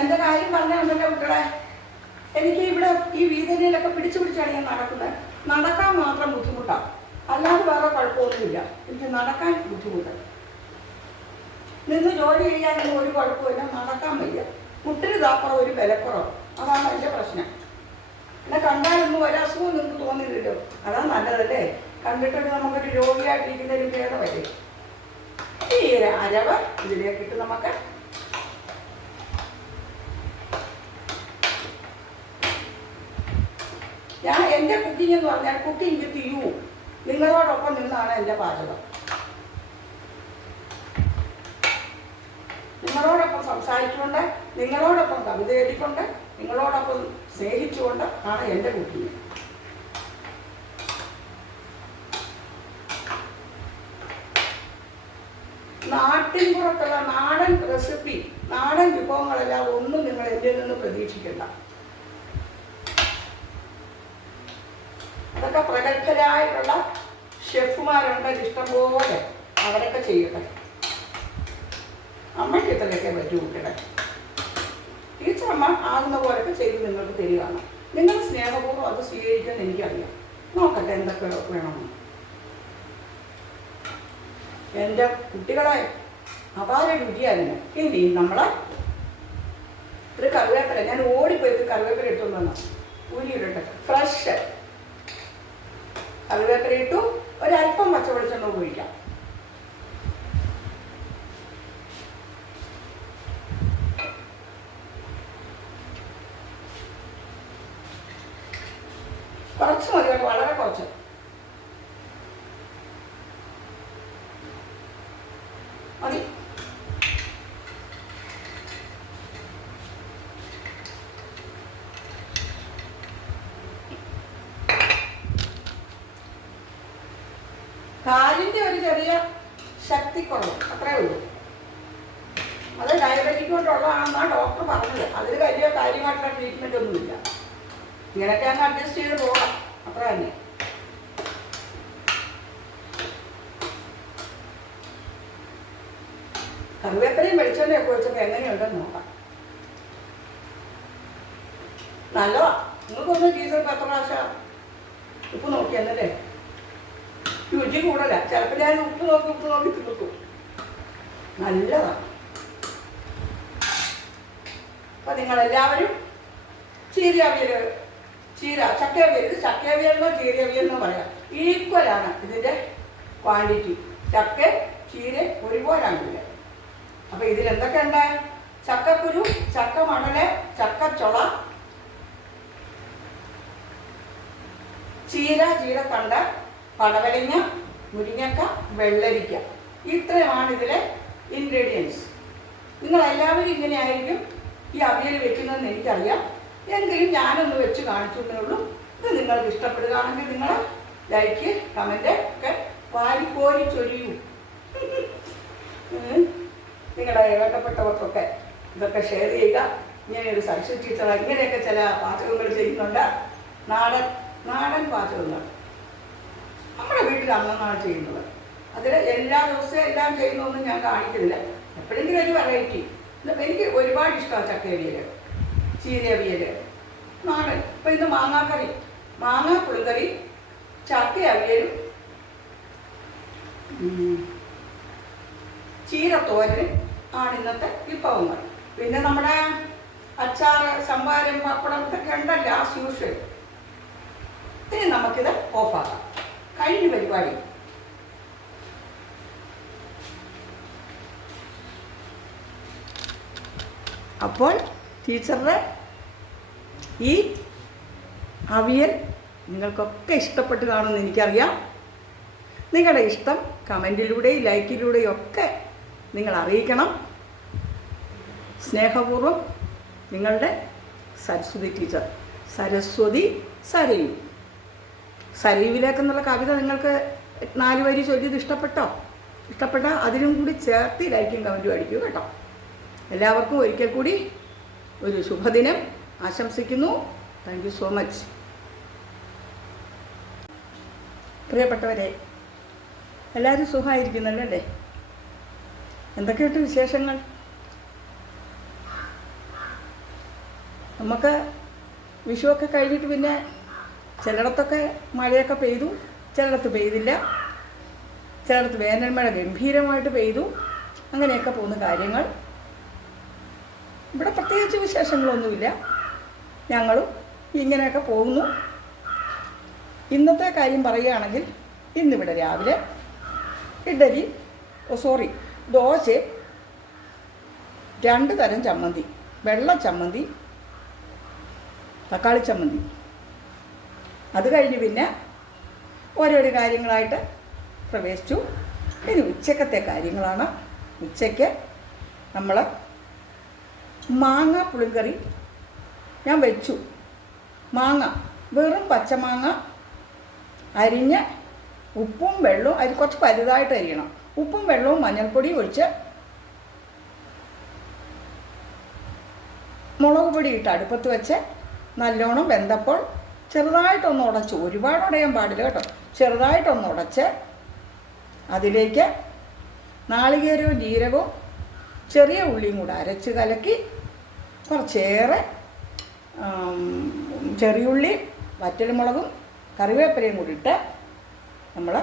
എൻ്റെ കാര്യം പറഞ്ഞുണ്ടല്ലോ കുട്ടികളെ, എനിക്ക് ഇവിടെ ഈ വീതിയിലൊക്കെ പിടിച്ചാണ് ഞാൻ നടക്കുന്നത്. നടക്കാൻ മാത്രം ബുദ്ധിമുട്ടാണ്, അല്ലാതെ വേറെ കുഴപ്പമൊന്നുമില്ല. എനിക്ക് നടക്കാൻ ബുദ്ധിമുട്ട്. നിന്ന് ജോലി ചെയ്യാനൊന്നും ഒരു കുഴപ്പമില്ല, നടക്കാൻ വയ്യ. മുട്ടിന് താപ്പുറം ഒരു വിലക്കുറവ്, അതാണ് എൻ്റെ പ്രശ്നം. എന്നെ കണ്ടാലൊന്നും ഒരസുഖം നിങ്ങൾക്ക് തോന്നില്ലല്ലോ, അതാണ് നല്ലതല്ലേ. കണ്ടിട്ട് നമുക്കൊരു രോഗിയായിട്ടിരിക്കുന്നതിന് ഭേദമല്ലേ. ഈ അരവ് ഇതിലേക്കിട്ട് നമുക്ക് ഞാൻ എൻ്റെ കുക്കിംഗ് എന്ന് പറഞ്ഞാൽ കുക്കിംഗ് വിത്ത് യു, നിങ്ങളോടൊപ്പം നിന്നാണ് എൻ്റെ പാചകം. നിങ്ങളോടൊപ്പം സംസാരിച്ചുകൊണ്ട്, നിങ്ങളോടൊപ്പം കവിത എഴുതിക്കൊണ്ട്, നിങ്ങളോടൊപ്പം സ്നേഹിച്ചുകൊണ്ട് ആണ് എൻ്റെ കുക്കിംഗ്. നാട്ടിൻപുറത്തുള്ള നാടൻ റെസിപ്പി, നാടൻ വിഭവങ്ങളെല്ലാം ഒന്നും നിങ്ങൾ എൻ്റെ നിന്ന് പ്രതീക്ഷിക്കണ്ട. അതൊക്കെ പ്രഗത്ഭരായിട്ടുള്ള ഷെഫുമാരുണ്ട് ഇഷ്ടംപോലെ, അവരൊക്കെ ചെയ്യട്ടെ. അമ്മയ്ക്ക് ഇത്രയൊക്കെ പറ്റൂ കുട്ടികളെ. ടീച്ചറമ്മ ആകുന്ന പോലൊക്കെ ചെയ്ത് നിങ്ങൾക്ക് തരികയാണ്. നിങ്ങൾ സ്നേഹപൂർവ്വം അത് സ്വീകരിക്കാൻ എനിക്കറിയാം. നോക്കട്ടെ എന്തൊക്കെ വേണമെന്ന്. എൻ്റെ കുട്ടികളെ അപാര രുചിയായിരുന്നു. ഇനി നമ്മളെ ഒരു കറിവേപ്പില, ഞാൻ ഓടിപ്പോയിട്ട് കറിവേപ്പില ഇട്ടുകൊണ്ട് വന്നു, ഊരിയിടട്ടെ. ഫ്രഷ് കറിവേപ്പില ഇട്ടു, ഒരല്പം പച്ചവെളിച്ചെണ്ണ ഒഴിക്കാം. കുറച്ച് മതി കേട്ടോ, വളരെ കുറച്ച്. മതി. കാലിൻ്റെ ഒരു ചെറിയ ശക്തിക്കുറവ്, അത്രേ ഉള്ളൂ. അത് ഡയബറ്റിക് കൊണ്ടുള്ളതാണെന്നാണ് ഡോക്ടർ പറഞ്ഞത്. അതിൽ വലിയ കാര്യമായിട്ടുള്ള ട്രീറ്റ്മെൻ്റ് ഒന്നുമില്ല. ഇങ്ങനെയൊക്കെ അങ്ങ് അഡ്ജസ്റ്റ് ചെയ്ത് പോകാം, അത്ര തന്നെ. കറിവേപ്പിലയും വെളിച്ചെണ്ണയൊക്കെ വെച്ചപ്പോൾ എങ്ങനെയുണ്ടെന്ന് നോക്കാം. നല്ലതാ. നിങ്ങൾക്കൊന്ന് ടീച്ചർക്ക് എത്ര പ്രാവശ്യം ഉപ്പ് നോക്കിയെന്നല്ലേ? രുചി കൂടല. ചിലപ്പോൾ ഞാൻ ഉപ്പ് നോക്കി തിന്നും. നല്ലതാണ്. അപ്പം നിങ്ങളെല്ലാവരും ചീരവിയൽ, ചക്കവിയൽ, ഇത് ചക്കവിയലെന്നോ ചീരവിയലെന്നോ പറയാം. ഈക്വലാണ് ഇതിൻ്റെ ക്വാണ്ടിറ്റി. ചക്ക ചീര ഒരുപോലാണില്ല. അപ്പം ഇതിലെന്തൊക്കെ ഉണ്ട്? ചക്കക്കുരു, ചക്ക മണല്, ചക്കച്ചുള, ചീരത്തണ്ട്, പടവലങ്ങ, മുരിങ്ങക്ക, വെള്ളരിക്ക. ഇത്രയുമാണ് ഇതിലെ ഇൻഗ്രീഡിയൻസ്. നിങ്ങളെല്ലാവരും ഇങ്ങനെ ആയിരിക്കും ഈ അവിയൽ വെക്കുന്നതെന്ന് എനിക്കറിയാം. എങ്കിലും ഞാനൊന്ന് വെച്ച് കാണിച്ചേ ഉള്ളൂ. ഇത് നിങ്ങൾക്ക് ഇഷ്ടപ്പെടുകയാണെങ്കിൽ നിങ്ങൾ ലൈക്ക്, കമൻറ്റ് ഒക്കെ വാരിക്കോരി ചൊരിയൂ. നിങ്ങളുടെ വേണ്ടപ്പെട്ടവർക്കൊക്കെ ഇതൊക്കെ ഷെയർ ചെയ്യുക. ഇങ്ങനെയൊരു സരസ്വതി ടീച്ചർ ഇങ്ങനെയൊക്കെ ചില പാചകങ്ങൾ ചെയ്യുന്നുണ്ട്. നാടൻ പാചകങ്ങൾ നമ്മുടെ വീട്ടിൽ അന്നാണ് ചെയ്യുന്നത്. അതിൽ എല്ലാ ദിവസവും എല്ലാം ചെയ്യുന്നതൊന്നും ഞാൻ കാണിക്കുന്നില്ല. എപ്പോഴെങ്കിലും ഒരു വെറൈറ്റി. എനിക്ക് ഒരുപാട് ഇഷ്ടമാണ് ചക്കയവിയൽ, ചീരവിയൽ, നാടൻ. ഇപ്പം ഇന്ന് മാങ്ങാക്കറി, മാങ്ങ പുളിക്കറി, ചക്ക അവിയലും ചീരത്തോരനും ആണ് ഇന്നത്തെ വിഭവങ്ങൾ. പിന്നെ നമ്മുടെ അച്ചാർ, സംഭാരം, പപ്പടം ഇതൊക്കെ ഉണ്ടല്ലോ ആസ് യൂഷ്വൽ. ഇനി നമുക്കിത് ഓഫാക്കാം. കഴിഞ്ഞ പരിപാടി. അപ്പോൾ ടീച്ചറുടെ ഈ അവിയൽ നിങ്ങൾക്കൊക്കെ ഇഷ്ടപ്പെട്ട് കാണുമെന്ന് എനിക്കറിയാം. നിങ്ങളുടെ ഇഷ്ടം കമൻറ്റിലൂടെയും ലൈക്കിലൂടെയും ഒക്കെ നിങ്ങൾ അറിയിക്കണം. സ്നേഹപൂർവ്വം നിങ്ങളുടെ സരസ്വതി ടീച്ചർ. സരസ്വതി സരയു. സരയുവിലേക്കെന്നുള്ള കവിത നിങ്ങൾക്ക് 4 വരി ചൊല്ലിയത് ഇഷ്ടപ്പെട്ടാൽ അതിനും കൂടി ചേർത്ത് ലൈക്കും കമൻറ്റും അടിക്കൂ കേട്ടോ. എല്ലാവർക്കും ഒരിക്കൽ കൂടി ഒരു ശുഭദിനം ആശംസിക്കുന്നു. Thank you so much. പ്രിയപ്പെട്ടവരെ, എല്ലാവരും സുഖമായിരിക്കുന്നല്ലോ അല്ലേ? എന്തൊക്കെയുണ്ട് വിശേഷങ്ങൾ? നമുക്ക് വിഷുവൊക്കെ കഴിഞ്ഞിട്ട് പിന്നെ ചിലയിടത്തൊക്കെ മഴയൊക്കെ പെയ്തു, ചിലയിടത്ത് പെയ്തില്ല, ചിലയിടത്ത് വേനൽ മഴ ഗംഭീരമായിട്ട് പെയ്തു. അങ്ങനെയൊക്കെ പോകുന്ന കാര്യങ്ങൾ. ഇവിടെ പ്രത്യേകിച്ച് വിശേഷങ്ങളൊന്നുമില്ല. ഞങ്ങളും ഇങ്ങനെയൊക്കെ പോകുന്നു. ഇന്നത്തെ കാര്യം പറയുകയാണെങ്കിൽ ഇന്നിവിടെ രാവിലെ ദോശ, 2 തരം ചമ്മന്തി, വെള്ള ചമ്മന്തി, തക്കാളി ചമ്മന്തി. അത് കഴിഞ്ഞ് പിന്നെ ഓരോരോ കാര്യങ്ങളായിട്ട് പ്രവേശിച്ചു. ഇനി ഉച്ചക്കത്തെ കാര്യങ്ങളാണ്. ഉച്ചയ്ക്ക് നമ്മൾ മാങ്ങ പുളിങ്കറി ഞാൻ വെച്ചു. മാങ്ങ വെറും പച്ചമാങ്ങ അരിഞ്ഞ് ഉപ്പും വെള്ളവും, അതിൽ കുറച്ച് പരുതായിട്ട് അരിയണം. ഉപ്പും വെള്ളവും മഞ്ഞൾപ്പൊടിയും ഒഴിച്ച് മുളക് പൊടി ഇട്ട് അടുപ്പത്ത് വെച്ച് നല്ലോണം വെന്തപ്പോൾ ചെറുതായിട്ടൊന്ന് ഉടച്ചു, ഒരുപാട് ഉടയാൻ പാടില്ല കേട്ടോ, ചെറുതായിട്ടൊന്ന് ഉടച്ച് അതിലേക്ക് നാളികേരവും ജീരകവും ചെറിയ ഉള്ളിയും കൂടെ അരച്ച് കലക്കി കുറച്ചേറെ ചെറിയുള്ളി, വറ്റൽമുളകും കറിവേപ്പിലയും കൂടി ഇട്ട് നമ്മൾ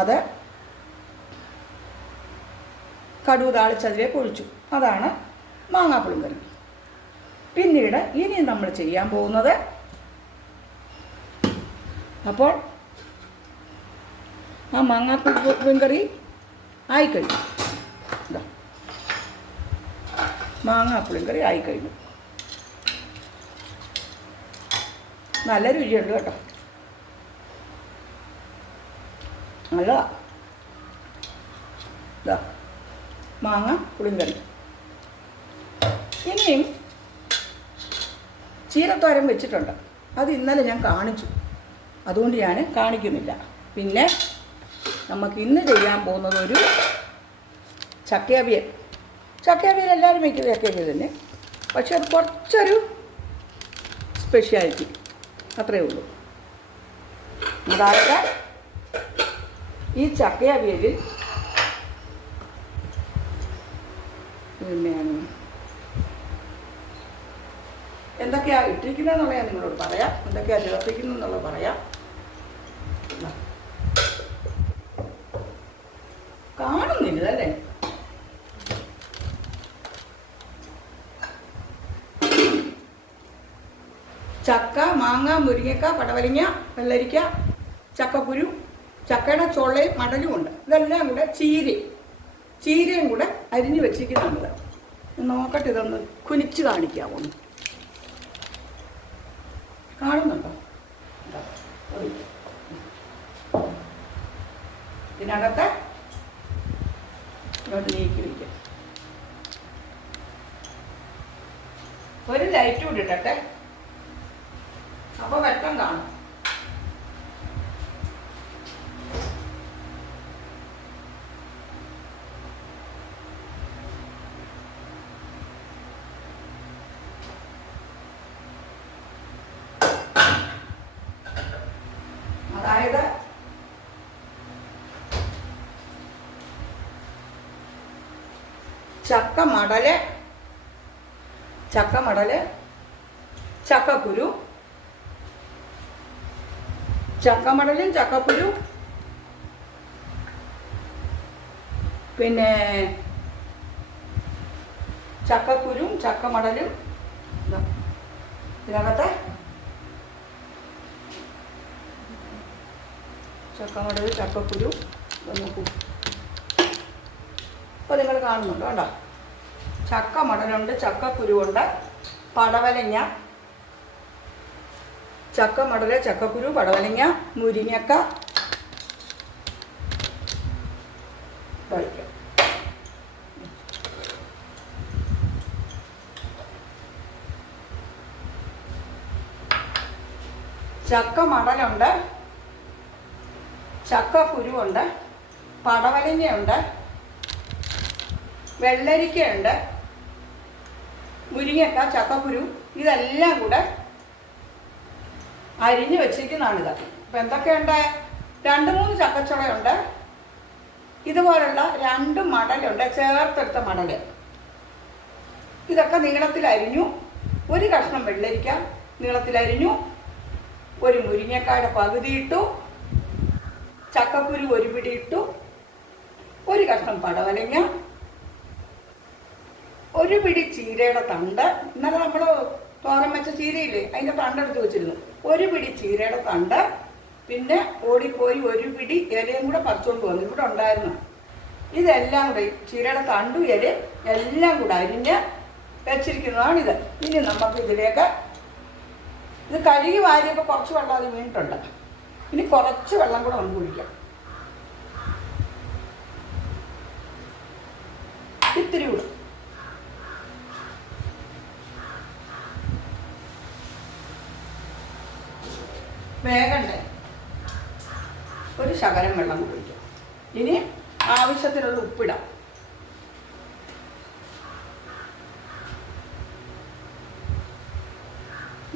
അത് കടുക് താളിച്ചതിലേക്ക് ഒഴിച്ചു. അതാണ് മാങ്ങാപ്പുളിങ്കറി. പിന്നീട് ഇനി നമ്മൾ ചെയ്യാൻ പോകുന്നത്, അപ്പോൾ ആ മാങ്ങാപ്പുളിങ്കറി ആയിക്കഴിഞ്ഞു. മാങ്ങാപ്പുളിങ്കറി ആയിക്കഴിഞ്ഞു. നല്ല രുചിയുണ്ട് കേട്ടോ, നല്ലതാ. ഇതാ മാങ്ങ പുളിങ്കറി. ഇനിയും ചീരത്തോരൻ വെച്ചിട്ടുണ്ട്. അത് ഇന്നലെ ഞാൻ കാണിച്ചു, അതുകൊണ്ട് ഞാൻ കാണിക്കുന്നില്ല. പിന്നെ നമുക്ക് ഇന്ന് ചെയ്യാൻ പോകുന്നത് ഒരു ചക്കയവിയൽ. ചക്കയവിയൽ എല്ലാവരും വയ്ക്കുന്നത് ചക്കയവിയൽ തന്നെ, പക്ഷെ അത് കുറച്ചൊരു സ്പെഷ്യാലിറ്റി അത്രയേ ഉള്ളൂ. അതായത് ഈ ചക്കയവിയലിൽ പിന്നെ എന്തൊക്കെയാണ് ഇട്ടിരിക്കുന്നതെന്നുള്ള ഞാൻ നിങ്ങളോട് പറയാം, എന്തൊക്കെയാണ് ചേർത്തിക്കുന്നതെന്നുള്ളത് പറയാം. കാണുന്നില്ല അല്ലേ? ചക്ക, മാങ്ങ, മുരിങ്ങക്ക, പടവലിങ്ങ, വെള്ളരിക്ക, ചക്കക്കുരു, ചക്കയുടെ ചൊള്ളയും മടലും ഉണ്ട്. ഇതെല്ലാം കൂടെ ചീരയും കൂടെ അരിഞ്ഞ് വെച്ചിരിക്കുന്നുണ്ട്. നോക്കട്ടെ, ഇതൊന്ന് കുനിച്ച് കാണിക്കാമോ? കാണുന്നുണ്ടോ? ഇതിനകത്ത് ഇങ്ങോട്ട് നീക്കി വയ്ക്കാം. ഒരു ലൈറ്റ് കൂടി ഇടട്ടെ, അപ്പോൾ വെട്ടം കാണും. അതായത് ചക്കമടല്, ചക്കക്കുരു, ചക്കമടലും ചക്കക്കുരു, പിന്നെ ചക്കക്കുരും ചക്കമടലും ഇതിനകത്ത് ചക്കമടൽ ചക്കക്കുരു നോക്കൂ. അപ്പോൾ നിങ്ങൾ കാണുന്നുണ്ട് കേട്ടോ. ചക്കമടലുണ്ട്, ചക്കക്കുരുവുണ്ട്, പടവലങ്ങ, ചക്കമടൽ, ചക്കക്കുരു, പടവലങ്ങ, മുരിങ്ങക്ക കഴിക്കാം. ചക്കമടലുണ്ട്, ചക്കക്കുരുവുണ്ട്, പടവലങ്ങയുണ്ട്, വെള്ളരിക്കയുണ്ട്, മുരിങ്ങക്ക, ചക്കക്കുരു, ഇതെല്ലാം കൂടെ അരിഞ്ഞ് വെച്ചിരിക്കുന്നതാണിത്. അപ്പം എന്തൊക്കെയുണ്ട്? 2-3 ചക്കച്ചുളയുണ്ട്, ഇതുപോലുള്ള 2 മടലുണ്ട്, ചേർത്തെടുത്ത മടൽ. ഇതൊക്കെ നീളത്തിലരിഞ്ഞു. ഒരു കഷ്ണം വെള്ളരിക്ക നീളത്തിലരിഞ്ഞു, ഒരു മുരിങ്ങക്കായുടെ പകുതി ഇട്ടു, ചക്കക്കുരു ഒരു പിടി ഇട്ടു, ഒരു കഷ്ണം പടവലങ്ങ, ഒരു പിടി ചീരയുടെ തണ്ട്. ഇന്നലെ നമ്മൾ തോരൻ വെച്ച ചീരയില്ലേ, അതിൻ്റെ തണ്ടെടുത്ത് വെച്ചിരുന്നു. ഒരു പിടി ചീരയുടെ തണ്ട്, പിന്നെ ഓടിപ്പോയി ഒരു പിടി ഇലയും കൂടെ പറിച്ചുകൊണ്ട് വന്നു, ഇവിടെ ഉണ്ടായിരുന്നു. ഇതെല്ലാം കൂടെ ചീരയുടെ തണ്ടും ഇലയും എല്ലാം കൂടെ അരിഞ്ഞ് വെച്ചിരിക്കുന്നതാണിത്. ഇനി നമുക്ക് ഇതിലേക്ക് ഇത് കഴുകി വാരിയപ്പോൾ കുറച്ച് വെള്ളം അത് വീണിട്ടുണ്ട്. ഇനി കുറച്ച് വെള്ളം കൂടെ നമുക്ക് കുടിക്കാം. ഇത്തിരി കൂടെ. വേഗണ്ടേ, ഒരു ശകലം വെള്ളം കുടിക്കാം. ഇനി ആവശ്യത്തിനുള്ള ഉപ്പിടാം.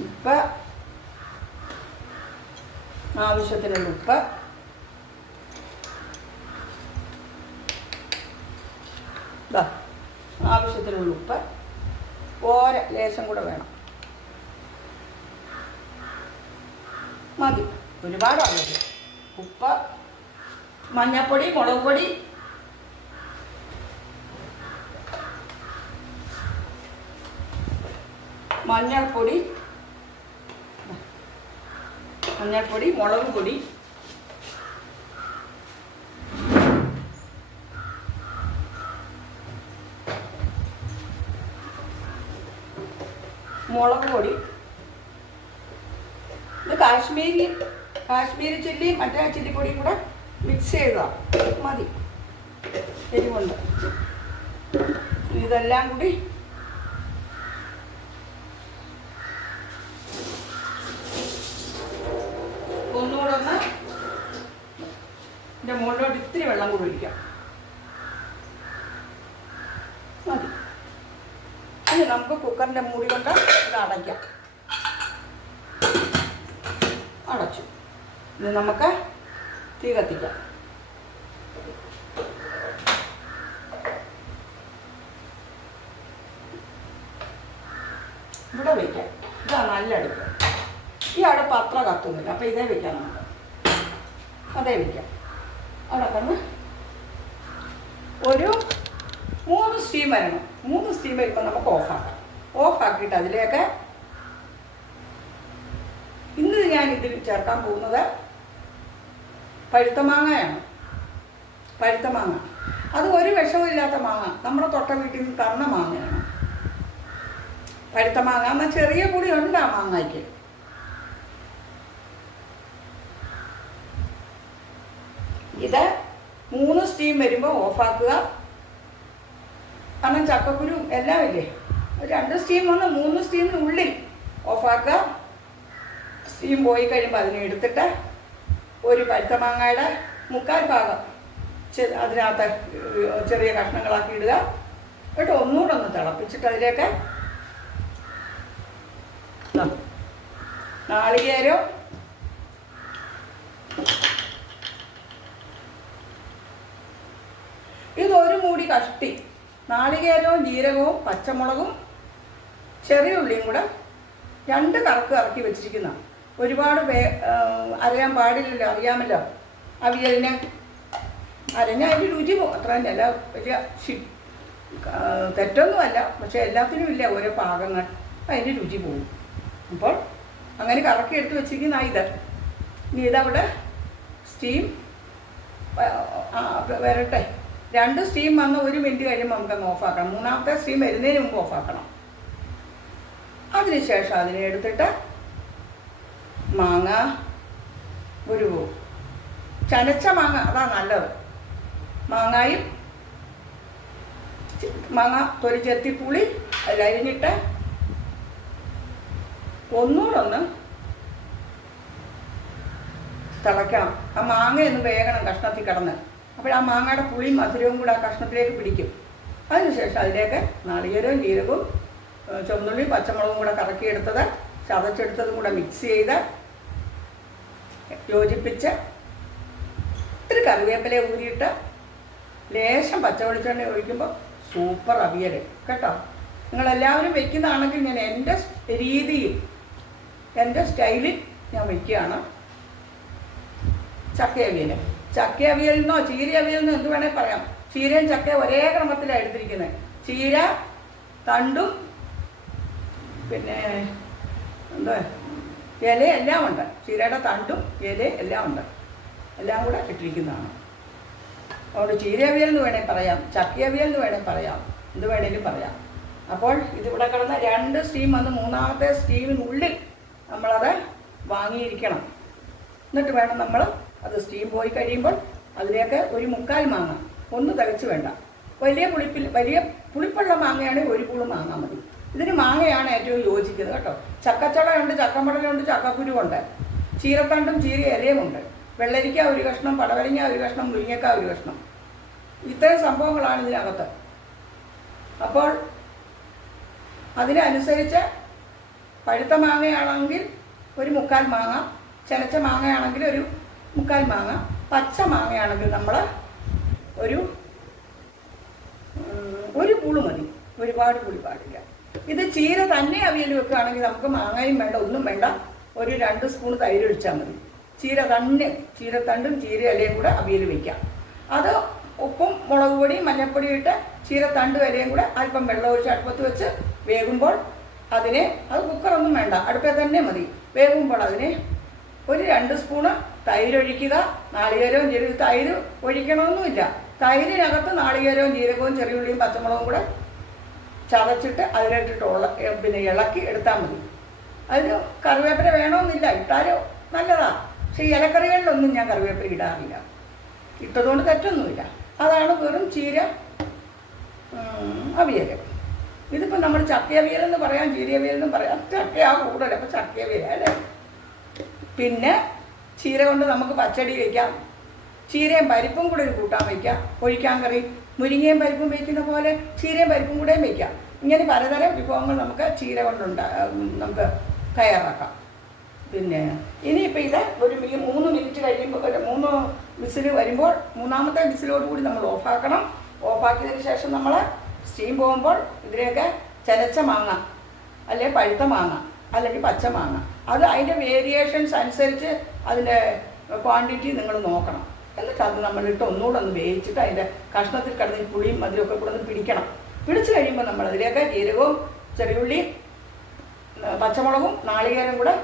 ഉപ്പ്, ആവശ്യത്തിനുള്ള ഉപ്പ്, ആവശ്യത്തിനുള്ള ഉപ്പ്, ലേശം കൂടെ വേണം, മതി, ഒരുപാടാവില്ല. ഉപ്പ്, മഞ്ഞൾപ്പൊടി, മുളക് പൊടി, മഞ്ഞൾപ്പൊടി, മുളക് പൊടി, ഇത് കാശ്മീരി ചില്ലിയും മറ്റേ ചില്ലിപ്പൊടിയും കൂടെ മിക്സ് ചെയ്തതാണ്, മതി എരിവുണ്ട്. ഇതെല്ലാം കൂടി ഒന്നുകൂടെ ഒന്ന് ഇതിൻ്റെ മുകളിലോട്ട് ഇത്തിരി വെള്ളം കൂടി ഒഴിക്കാം, മതി. ഇനി നമുക്ക് കുക്കറിൻ്റെ മൂടി കൊണ്ട് ഇത് അടയ്ക്കാം. അടച്ചു. ഇനി നമുക്ക് തീ കത്തിക്കാം. ഇവിടെ വയ്ക്കാം. ഇതാണ് നല്ല അടുപ്പ്. ഈ അടുപ്പ് അത്ര കത്തുന്നില്ല, അപ്പോൾ ഇതേ വയ്ക്കാം നമുക്ക്. അതേ വയ്ക്കാം. അവിടെ കണ്ണ് ഒരു 3 സ്റ്റീം വരണം. 3 സ്റ്റീം വരുമ്പോൾ നമുക്ക് ഓഫാക്കാം. ഓഫാക്കിയിട്ട് അതിലേക്ക് ഇന്ന് ഞാൻ ഇതിൽ ചേർക്കാൻ പോകുന്നത് പഴുത്ത മാങ്ങയാണ്. പഴുത്ത മാങ്ങ, അത് ഒരു വിഷമില്ലാത്ത മാങ്ങ, നമ്മുടെ തൊട്ട വീട്ടിൽ നിന്ന് തന്ന മാങ്ങയാണ്. പഴുത്ത മാങ്ങ എന്നാൽ ചെറിയ പൊടി ഉണ്ട് ആ മാങ്ങയ്ക്ക്. ഇത് 3 സ്റ്റീം വരുമ്പോൾ ഓഫാക്കുക. കാരണം ചക്കക്കുരു എല്ലാം ഇല്ലേ, 2 സ്റ്റീം വന്ന് 3 സ്റ്റീമിനുള്ളിൽ ഓഫാക്കുക. സ്റ്റീം പോയി കഴിയുമ്പോൾ അതിനെ എടുത്തിട്ട് ഒരു പഴുത്ത മാങ്ങയുടെ 3/4 ഭാഗം അതിനകത്ത് ചെറിയ കഷ്ണങ്ങളാക്കി ഇടുക. എന്നിട്ട് ഒന്നുകൂടെ ഒന്ന് തിളപ്പിച്ചിട്ട് അതിലേക്ക് നാളികേരം, ഇതൊരു മൂടി കഷ്ടി നാളികേരവും ജീരകവും പച്ചമുളകും ചെറിയ ഉള്ളിയും കൂടെ 2 കറക്ക് ഇറക്കി വെച്ചിരിക്കുന്ന. ഒരുപാട് അരയാൻ പാടില്ലല്ലോ, അറിയാമല്ലോ. അവിയലിന് അരഞ്ഞ അതിൻ്റെ രുചി അത്ര തന്നെയല്ല, വലിയ തെറ്റൊന്നുമല്ല, പക്ഷെ എല്ലാത്തിനും ഇല്ല ഓരോ പാകങ്ങൾ, അതിൻ്റെ രുചി പോകും. അപ്പോൾ അങ്ങനെ കറക്കി എടുത്ത് വെച്ചിരിക്കുന്ന ഇത്. ഇനി ഇതവിടെ സ്റ്റീം വരട്ടെ. 2 സ്റ്റീം വന്ന് 1 മിനിറ്റ് കഴിയുമ്പോൾ നമുക്കങ്ങ് ഓഫാക്കണം. 3ാമത്തെ സ്റ്റീം വരുന്നതിന് മുമ്പ് ഓഫാക്കണം. അതിനുശേഷം അതിനെ എടുത്തിട്ട് മാങ്ങ, ഒരു ചനച്ച മാങ്ങ, അതാണ് നല്ലത്. മാങ്ങ തൊലി ചെത്തി പുളി അതിലരിഞ്ഞിട്ട് ഒന്നുകൂടൊന്ന് തിളയ്ക്കണം. ആ മാങ്ങയൊന്ന് വേഗണം കഷ്ണത്തിൽ കിടന്ന്. അപ്പോൾ ആ മാങ്ങയുടെ പുളിയും മധുരവും കൂടെ ആ കഷ്ണത്തിലേക്ക് പിടിക്കും. അതിനുശേഷം അതിലേക്ക് നാളികേരവും ജീരകവും ചുവന്നുള്ളിയും പച്ചമുളകും കൂടെ കറക്കിയെടുത്തത്, ചതച്ചെടുത്തതും കൂടെ മിക്സ് ചെയ്ത് യോജിപ്പിച്ച് ഇത്തിരി കറിവേപ്പില ഊരിയിട്ട് ലേശം പച്ചവെളിച്ചെണ്ണ ഒഴിക്കുമ്പോൾ സൂപ്പർ അവിയൽ കേട്ടോ. നിങ്ങളെല്ലാവരും വയ്ക്കുന്നതാണെങ്കിൽ ഞാൻ എൻ്റെ രീതിയിൽ, എൻ്റെ സ്റ്റൈലിൽ ഞാൻ വയ്ക്കുകയാണ്. ചക്ക അവിയലെന്നോ ചീര അവിയലെന്നോ എന്ത് വേണേൽ പറയാം. ചീരയും ചക്ക ഒരേ ക്രമത്തിലാണ് എടുത്തിരിക്കുന്നത്. ചീര തണ്ടും പിന്നെ എന്താ ഇല എല്ലാം ഉണ്ട്. ചീരയുടെ തണ്ടും ഇല എല്ലാം ഉണ്ട്. എല്ലാം കൂടെ ഇട്ടിരിക്കുന്നതാണ്. അതുകൊണ്ട് ചീര അവിയൽ എന്ന് വേണേൽ പറയാം, ചക്ക അവിയൽ എന്ന് വേണേൽ പറയാം, എന്ത് വേണേലും പറയാം. അപ്പോൾ ഇതിവിടെ കിടന്ന 2 സ്റ്റീം വന്ന് 3ാമത്തെ സ്റ്റീമിനുള്ളിൽ നമ്മളത് വാങ്ങിയിരിക്കണം. എന്നിട്ട് വേണം നമ്മൾ അത് സ്റ്റീം പോയി കഴിയുമ്പോൾ അതിലേക്ക് 1/4 മാങ്ങ, ഒന്ന് തികച്ച് വേണ്ട. വലിയ പുളിപ്പുള്ള മാങ്ങയാണെങ്കിൽ 1 പൂള് മാങ്ങ മതി. ഇതിന് മാങ്ങയാണ് ഏറ്റവും യോജിക്കുന്നത് കേട്ടോ. ചക്കച്ചളയുണ്ട്, ചക്കമടലുണ്ട്, ചക്കക്കുരുവുണ്ട്, ചീരത്തണ്ടും ചീര ഇലയുമുണ്ട്, വെള്ളരിക്ക 1 കഷ്ണം, പടവലങ്ങ 1 കഷ്ണം, മുരിങ്ങക്ക 1 കഷ്ണം. ഇത്രയും സംഭവങ്ങളാണ് ഇതിനകത്ത്. അപ്പോൾ അതിനനുസരിച്ച് പഴുത്ത മാങ്ങയാണെങ്കിൽ 1/4 മാങ്ങ, ചനച്ച മാങ്ങയാണെങ്കിൽ 1/4 മാങ്ങ, പച്ച മാങ്ങയാണെങ്കിൽ നമ്മൾ ഒരു പൂള് മതി, ഒരുപാട് പുളി പാടില്ല. ഇത് ചീര തന്നെ അവിയൽ വെക്കുകയാണെങ്കിൽ നമുക്ക് മാങ്ങയും വേണ്ട, ഒന്നും വേണ്ട, 2 സ്പൂൺ തൈര് ഒഴിച്ചാൽ മതി. ചീരത്തണ്ടും ചീര ഇലയും കൂടെ അവിയൽ വയ്ക്കാം. അത് ഉപ്പും മുളക് പൊടിയും മഞ്ഞൾപ്പൊടിയും ഇട്ട് ചീരത്തണ്ടും ഇലയും കൂടെ അല്പം വെള്ളം ഒഴിച്ച് അടുപ്പത്ത് വെച്ച് വേകുമ്പോൾ അത് കുക്കറൊന്നും വേണ്ട, അടുപ്പേ തന്നെ മതി. വേകുമ്പോൾ അതിനെ 2 സ്പൂണ് തൈരൊഴിക്കുക. നാളികേരവും ജീരകവും, തൈര് ഒഴിക്കണമെന്നുമില്ല. തൈരിനകത്ത് നാളികേരവും ജീരകവും ചെറിയുള്ളിയും പച്ചമുളകും കൂടെ ചതച്ചിട്ട് അതിലിട്ടിട്ട് പിന്നെ ഇളക്കി എടുത്താൽ മതി. അതിന് കറിവേപ്പില വേണമെന്നില്ല, ഇട്ടാലും നല്ലതാണ്. പക്ഷേ ഇലക്കറികളിലൊന്നും ഞാൻ കറിവേപ്പില ഇടാറില്ല. ഇട്ടതുകൊണ്ട് തെറ്റൊന്നുമില്ല. അതാണ് വെറും ചീര അവിയൽ. ഇതിപ്പോൾ നമ്മൾ ചക്ക അവിയലെന്ന് പറയാം, ചീര അവിയലെന്നും പറയാം. ചക്കയാ കൂടുതൽ, അപ്പോൾ ചക്ക അവിയൽ അല്ലേ. പിന്നെ ചീര കൊണ്ട് നമുക്ക് പച്ചടി വയ്ക്കാം, ചീരയും പരിപ്പും കൂടെ ഒരു കൂട്ടാൻ വയ്ക്കാം, ഒഴിക്കാൻ കറി. മുരിങ്ങയും പരിപ്പും വയ്ക്കുന്ന പോലെ ചീരയും പരിപ്പും കൂടെയും വയ്ക്കാം. ഇങ്ങനെ പലതരം വിഭവങ്ങൾ നമുക്ക് ചീര നമുക്ക് തയ്യാറാക്കാം. പിന്നെ ഇനിയിപ്പോൾ ഇത് ഒരു 3 മിനിറ്റ് കഴിയുമ്പോൾ 3 വിസിൽ വരുമ്പോൾ 3ാമത്തെ വിസിലോടുകൂടി നമ്മൾ ഓഫാക്കണം. ഓഫാക്കിയതിന് ശേഷം നമ്മൾ സ്റ്റീം പോകുമ്പോൾ ഇതിലേക്ക് ചനച്ച മാങ്ങ, അല്ലെങ്കിൽ പഴുത്ത മാങ്ങ, അല്ലെങ്കിൽ പച്ച മാങ്ങ, അത് അതിൻ്റെ വേരിയേഷൻസ് അനുസരിച്ച് അതിൻ്റെ ക്വാണ്ടിറ്റി നിങ്ങൾ നോക്കണം. എന്നിട്ട് അത് നമ്മളിട്ട് ഒന്നുകൂടെ ഒന്ന് വേവിച്ചിട്ട് അതിൻ്റെ കഷ്ണത്തിൽ കിടന്ന് പുളിയും മധുരമൊക്കെ കൂടെ ഒന്ന് പിടിക്കണം. പിടിച്ച് കഴിയുമ്പോൾ നമ്മൾ അതിലേക്ക് ജീരകവും ചെറിയുള്ളിയും പച്ചമുളകും നാളികേരം കൂടെ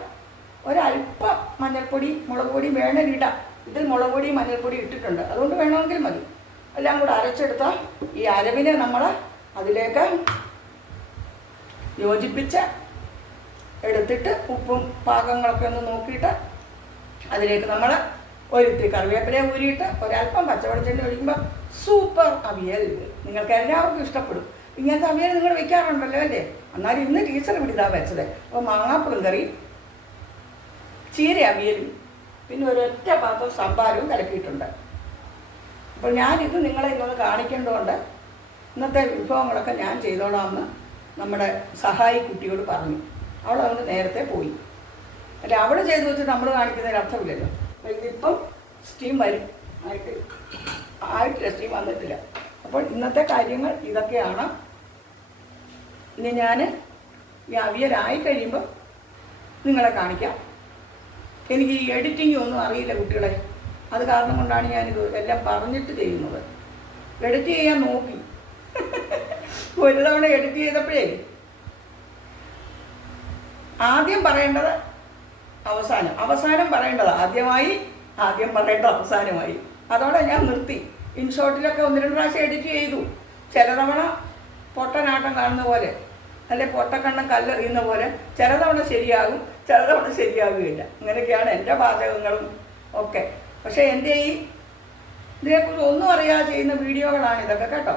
ഒരല്പം മഞ്ഞൾപ്പൊടി മുളക് പൊടി വേണമെങ്കിൽ ഇടാം. ഇതിൽ മുളക് പൊടി മഞ്ഞൾപ്പൊടി ഇട്ടിട്ടുണ്ട്, അതുകൊണ്ട് വേണമെങ്കിൽ മതി. എല്ലാം കൂടെ അരച്ചെടുത്ത ഈ അരവിനെ നമ്മൾ അതിലേക്ക് യോജിപ്പിച്ച് എടുത്തിട്ട് ഉപ്പും പാകങ്ങളൊക്കെ ഒന്ന് നോക്കിയിട്ട് അതിലേക്ക് നമ്മൾ ഒരിത്തിരി കറിവേപ്പില ഊരിയിട്ട് ഒരല്പം പച്ചവെളിച്ചെണ്ണ ഒഴിക്കുമ്പോൾ സൂപ്പർ അവിയൽ. നിങ്ങൾക്ക് എല്ലാവർക്കും ഇഷ്ടപ്പെടും. ഇങ്ങനത്തെ അവിയൽ നിങ്ങൾ വെക്കാറുണ്ടല്ലോ അല്ലേ? എന്നാലും ഇന്ന് ടീച്ചർ ഇവിടെ ഇതാ വെച്ചത്. അപ്പോൾ മാങ്ങാപ്പുളും കറി, ചീര അവിയലും, പിന്നെ ഒരൊറ്റ പാത്രം സാമ്പാരും കലക്കിയിട്ടുണ്ട്. അപ്പോൾ ഞാനിത് നിങ്ങളെ ഇന്നൊന്ന് കാണിക്കേണ്ടതുകൊണ്ട് ഇന്നത്തെ വിഭവങ്ങളൊക്കെ ഞാൻ ചെയ്തോളാമെന്ന് നമ്മുടെ സഹായി കുട്ടിയോട് പറഞ്ഞു. അവളതുകൊണ്ട് നേരത്തെ പോയി. അല്ല, അവൾ ചെയ്തു വെച്ചിട്ട് നമ്മൾ കാണിക്കുന്നതിന് അർത്ഥമില്ലല്ലോ. അപ്പോൾ ഇതിപ്പം സ്റ്റീം വരും, ആയിട്ടില്ല, സ്റ്റീം വന്നിട്ടില്ല. അപ്പോൾ ഇന്നത്തെ കാര്യങ്ങൾ ഇതൊക്കെയാണ്. ഇനി ഞാൻ ഈ അവിയലായി കഴിയുമ്പോൾ നിങ്ങളെ കാണിക്കാം. എനിക്ക് ഈ എഡിറ്റിംഗ് ഒന്നും അറിയില്ല കുട്ടികളെ, അത് കാരണം കൊണ്ടാണ് ഞാനിത് എല്ലാം പറഞ്ഞിട്ട് ചെയ്യുന്നത്. എഡിറ്റ് ചെയ്യാൻ നോക്കി, ഒരു തവണ എഡിറ്റ് ചെയ്തപ്പോഴേ ആദ്യം പറയേണ്ടത് അവസാനം പറയേണ്ടത് ആദ്യമായി, ആദ്യം പറയേണ്ട അവസാനമായി. അതോടെ ഞാൻ നിർത്തി. ഇൻഷോട്ടിലൊക്കെ 1-2 പ്രാവശ്യം എഡിറ്റ് ചെയ്തു. ചില തവണ പൊട്ടനാട്ടം കാണുന്ന പോലെ, അല്ലെ പൊട്ടക്കണ്ണം കല്ലെറിയുന്ന പോലെ ചില തവണ ശരിയാകും, ചില തവണ ശരിയാകുകയില്ല. അങ്ങനെയൊക്കെയാണ് എൻ്റെ പാചകങ്ങളും ഒക്കെ. പക്ഷേ എൻ്റെ ഈ ഇതിനെക്കുറിച്ച് ഒന്നും അറിയാതെ ചെയ്യുന്ന വീഡിയോകളാണ് ഇതൊക്കെ കേട്ടോ.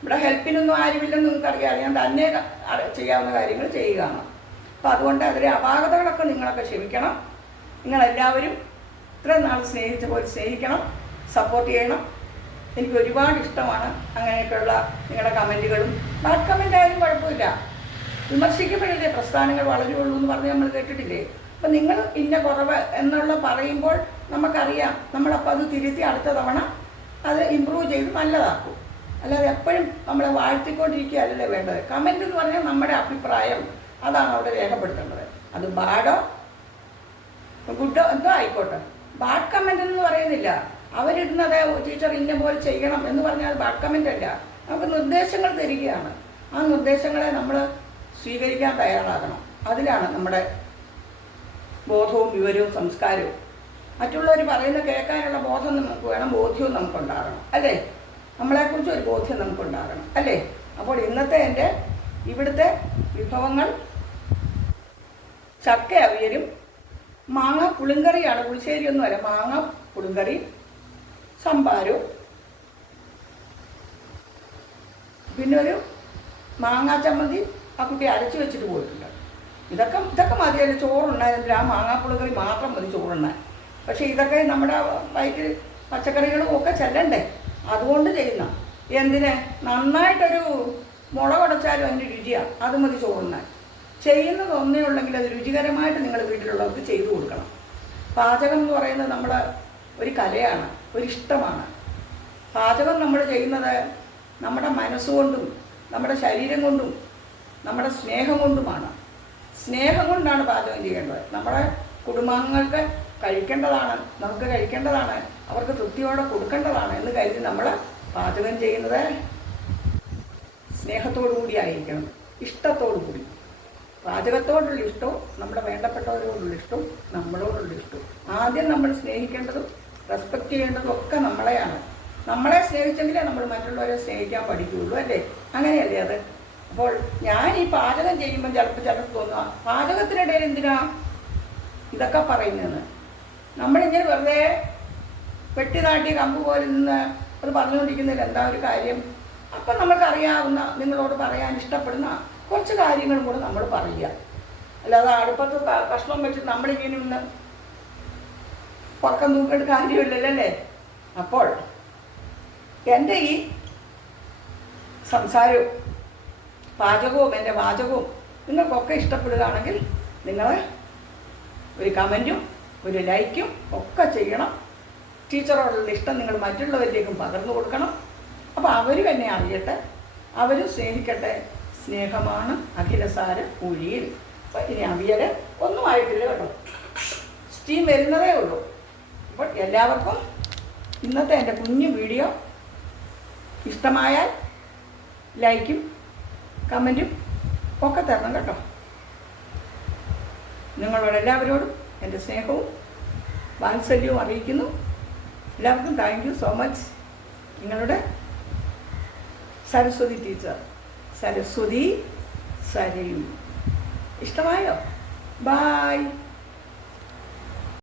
ഇവിടെ ഹെൽപ്പിനൊന്നും ആരുമില്ലെന്ന് നിങ്ങൾക്കറിയാം. ഞാൻ തന്നെ ചെയ്യാവുന്ന കാര്യങ്ങൾ ചെയ്യുകയാണ്. അപ്പോൾ അതുകൊണ്ട് അതിലെ അപാകതകളൊക്കെ നിങ്ങളൊക്കെ ക്ഷമിക്കണം. നിങ്ങളെല്ലാവരും ഇത്രയും നാൾ സ്നേഹിച്ച പോലെ സ്നേഹിക്കണം, സപ്പോർട്ട് ചെയ്യണം. എനിക്ക് ഒരുപാട് ഇഷ്ടമാണ് അങ്ങനെയൊക്കെയുള്ള നിങ്ങളുടെ കമൻറ്റുകളും. ബാഡ് കമൻ്റ് ആയാലും കുഴപ്പമില്ല. വിമർശിക്കപ്പെടില്ലേ പ്രസ്ഥാനങ്ങൾ വളരുള്ളൂ എന്ന് പറഞ്ഞ് നമ്മൾ കേട്ടിട്ടില്ലേ? അപ്പം നിങ്ങൾ ഇന്ന കുറവ് എന്നുള്ള പറയുമ്പോൾ നമുക്കറിയാം. നമ്മളപ്പോൾ അത് തിരുത്തി അടുത്ത തവണ അത് ഇമ്പ്രൂവ് ചെയ്ത് നല്ലതാക്കും. അല്ലാതെ എപ്പോഴും നമ്മളെ വാഴ്ത്തിക്കൊണ്ടിരിക്കുകയല്ലേ വേണ്ടത്. കമൻ്റ് എന്ന് പറഞ്ഞാൽ നമ്മുടെ അഭിപ്രായം, അതാണ് അവിടെ രേഖപ്പെടുത്തേണ്ടത്. അത് ബാഡോ ഗുഡോ എന്തോ ആയിക്കോട്ടെ. ബാഡ് കമൻ്റ് എന്ന് പറയുന്നില്ല. അവരിടുന്നത് ടീച്ചർ ഇന്ന പോലെ ചെയ്യണം എന്ന് പറഞ്ഞാൽ ബാഡ് കമൻ്റ് അല്ല. നമുക്ക് നിർദ്ദേശങ്ങൾ തരികയാണ്. ആ നിർദ്ദേശങ്ങളെ നമ്മൾ സ്വീകരിക്കാൻ തയ്യാറാകണം. അതിലാണ് നമ്മുടെ ബോധവും വിവരവും സംസ്കാരവും. മറ്റുള്ളവർ പറയുന്ന കേൾക്കാനുള്ള ബോധം നമുക്ക് വേണം, ബോധ്യവും നമുക്കുണ്ടാകണം അല്ലേ? നമ്മളെക്കുറിച്ച് ഒരു ബോധ്യം നമുക്കുണ്ടാകണം അല്ലേ? അപ്പോൾ ഇന്നത്തെ എൻ്റെ ഇവിടുത്തെ വിഭവങ്ങൾ ചക്ക അവിയലും മാങ്ങ പുളിങ്കറിയാണ്. പുളിശ്ശേരിയൊന്നും അല്ല, മാങ്ങ പുളിങ്കറി, സംഭാരവും, പിന്നെ ഒരു മാങ്ങാ ചമ്മന്തി ആ കുട്ടി അരച്ച് വെച്ചിട്ട് പോയിട്ടുണ്ട്. ഇതൊക്കെ മതിയല്ലോ ചോറുണ്ടായിരുന്നില്ല. ആ മാങ്ങാ പുളിങ്കറി മാത്രം മതി ചോറുണ്ണാൻ. പക്ഷേ ഇതൊക്കെ നമ്മുടെ വയറ്റിൽ പച്ചക്കറികളും ഒക്കെ ചെല്ലണ്ടേ, അതുകൊണ്ട് ചെയ്യുന്ന. എന്തിന് നന്നായിട്ടൊരു മുളകുടച്ചാലും അതിൻ്റെ രുചിയാണ്, അത് മതി ചോറുണ്ണാൻ. ചെയ്യുന്നത് ഒന്നേ ഉള്ളെങ്കിൽ അത് രുചികരമായിട്ട് നിങ്ങൾ വീട്ടിലുള്ളവർക്ക് ചെയ്തു കൊടുക്കണം. പാചകം എന്ന് പറയുന്നത് നമ്മുടെ ഒരു കലയാണ്, ഒരിഷ്ടമാണ്. പാചകം നമ്മൾ ചെയ്യുന്നത് നമ്മുടെ മനസ്സുകൊണ്ടും നമ്മുടെ ശരീരം കൊണ്ടും നമ്മുടെ സ്നേഹം കൊണ്ടുമാണ്. സ്നേഹം കൊണ്ടാണ് പാചകം ചെയ്യേണ്ടത്. നമ്മുടെ കുടുംബാംഗങ്ങൾക്ക് കഴിക്കേണ്ടതാണ്, നമുക്ക് കഴിക്കേണ്ടതാണ്, അവർക്ക് തൃപ്തിയോടെ കൊടുക്കേണ്ടതാണ് എന്ന് കരുതി നമ്മൾ പാചകം ചെയ്യുന്നത് സ്നേഹത്തോടു കൂടി ആയിരിക്കണം, ഇഷ്ടത്തോടു കൂടി. പാചകത്തോടുള്ള ഇഷ്ടവും നമ്മുടെ വേണ്ടപ്പെട്ടവരോടുള്ള ഇഷ്ടവും നമ്മളോടുള്ള ഇഷ്ടവും. ആദ്യം നമ്മൾ സ്നേഹിക്കേണ്ടതും റെസ്പെക്റ്റ് ചെയ്യേണ്ടതും ഒക്കെ നമ്മളെയാണ്. നമ്മളെ സ്നേഹിച്ചെങ്കിലേ നമ്മൾ മറ്റുള്ളവരെ സ്നേഹിക്കാൻ പഠിക്കുകയുള്ളൂ അല്ലേ? അങ്ങനെയല്ലേ അത്? അപ്പോൾ ഞാൻ ഈ പാചകം ചെയ്യുമ്പോൾ ചിലപ്പോൾ തോന്നുക, പാചകത്തിനിടയിൽ എന്തിനാ ഇതൊക്കെ പറയുന്നതെന്ന്. നമ്മളിങ്ങനെ വെറുതെ വെട്ടിനാട്ടി കമ്പ് പോലെ നിന്ന് അത് പറഞ്ഞുകൊണ്ടിരിക്കുന്നതിൽ എന്താ ഒരു കാര്യം? അപ്പം നമുക്കറിയാവുന്ന, നിങ്ങളോട് പറയാൻ ഇഷ്ടപ്പെടുന്ന കുറച്ച് കാര്യങ്ങളും കൂടെ നമ്മൾ പറയുക. അല്ലാതെ അടുപ്പത്ത് കഷ്ണം വെച്ചിട്ട് നമ്മളിങ്ങനെ ഒന്ന് പക്കം തൂക്കേണ്ട കാര്യമില്ലല്ലോ അല്ലേ? അപ്പോൾ എൻ്റെ ഈ സംസാരവും പാചകവും എൻ്റെ വാചകവും നിങ്ങൾക്കൊക്കെ ഇഷ്ടപ്പെടുകയാണെങ്കിൽ നിങ്ങൾ ഒരു കമൻറ്റും ഒരു ലൈക്കും ഒക്കെ ചെയ്യണം. ടീച്ചറോടുള്ള ഇഷ്ടം നിങ്ങൾ മറ്റുള്ളവരിലേക്കും പകർന്നു കൊടുക്കണം. അപ്പോൾ അവരും എന്നെ അറിയട്ടെ, അവരും സ്നേഹിക്കട്ടെ. സ്നേഹമാണ് അഖിലസാര കുഴിയിൽ. അപ്പോൾ ഇനി അവിയൽ ഒന്നും ആയിട്ടില്ല കേട്ടോ, സ്റ്റീം വരുന്നതേ ഉള്ളൂ. അപ്പോൾ എല്ലാവർക്കും ഇന്നത്തെ എൻ്റെ കുഞ്ഞു വീഡിയോ ഇഷ്ടമായാൽ ലൈക്കും കമൻറ്റും ഒക്കെ തരണം കേട്ടോ. നിങ്ങളോട് എല്ലാവരോടും എൻ്റെ സ്നേഹവും വാത്സല്യവും അറിയിക്കുന്നു. എല്ലാവർക്കും താങ്ക് യു സോ മച്ച്. നിങ്ങളുടെ സരസ്വതി ടീച്ചർ, സരസ്വതി സരയു. ഇഷ്ടമായോ? ബായ്.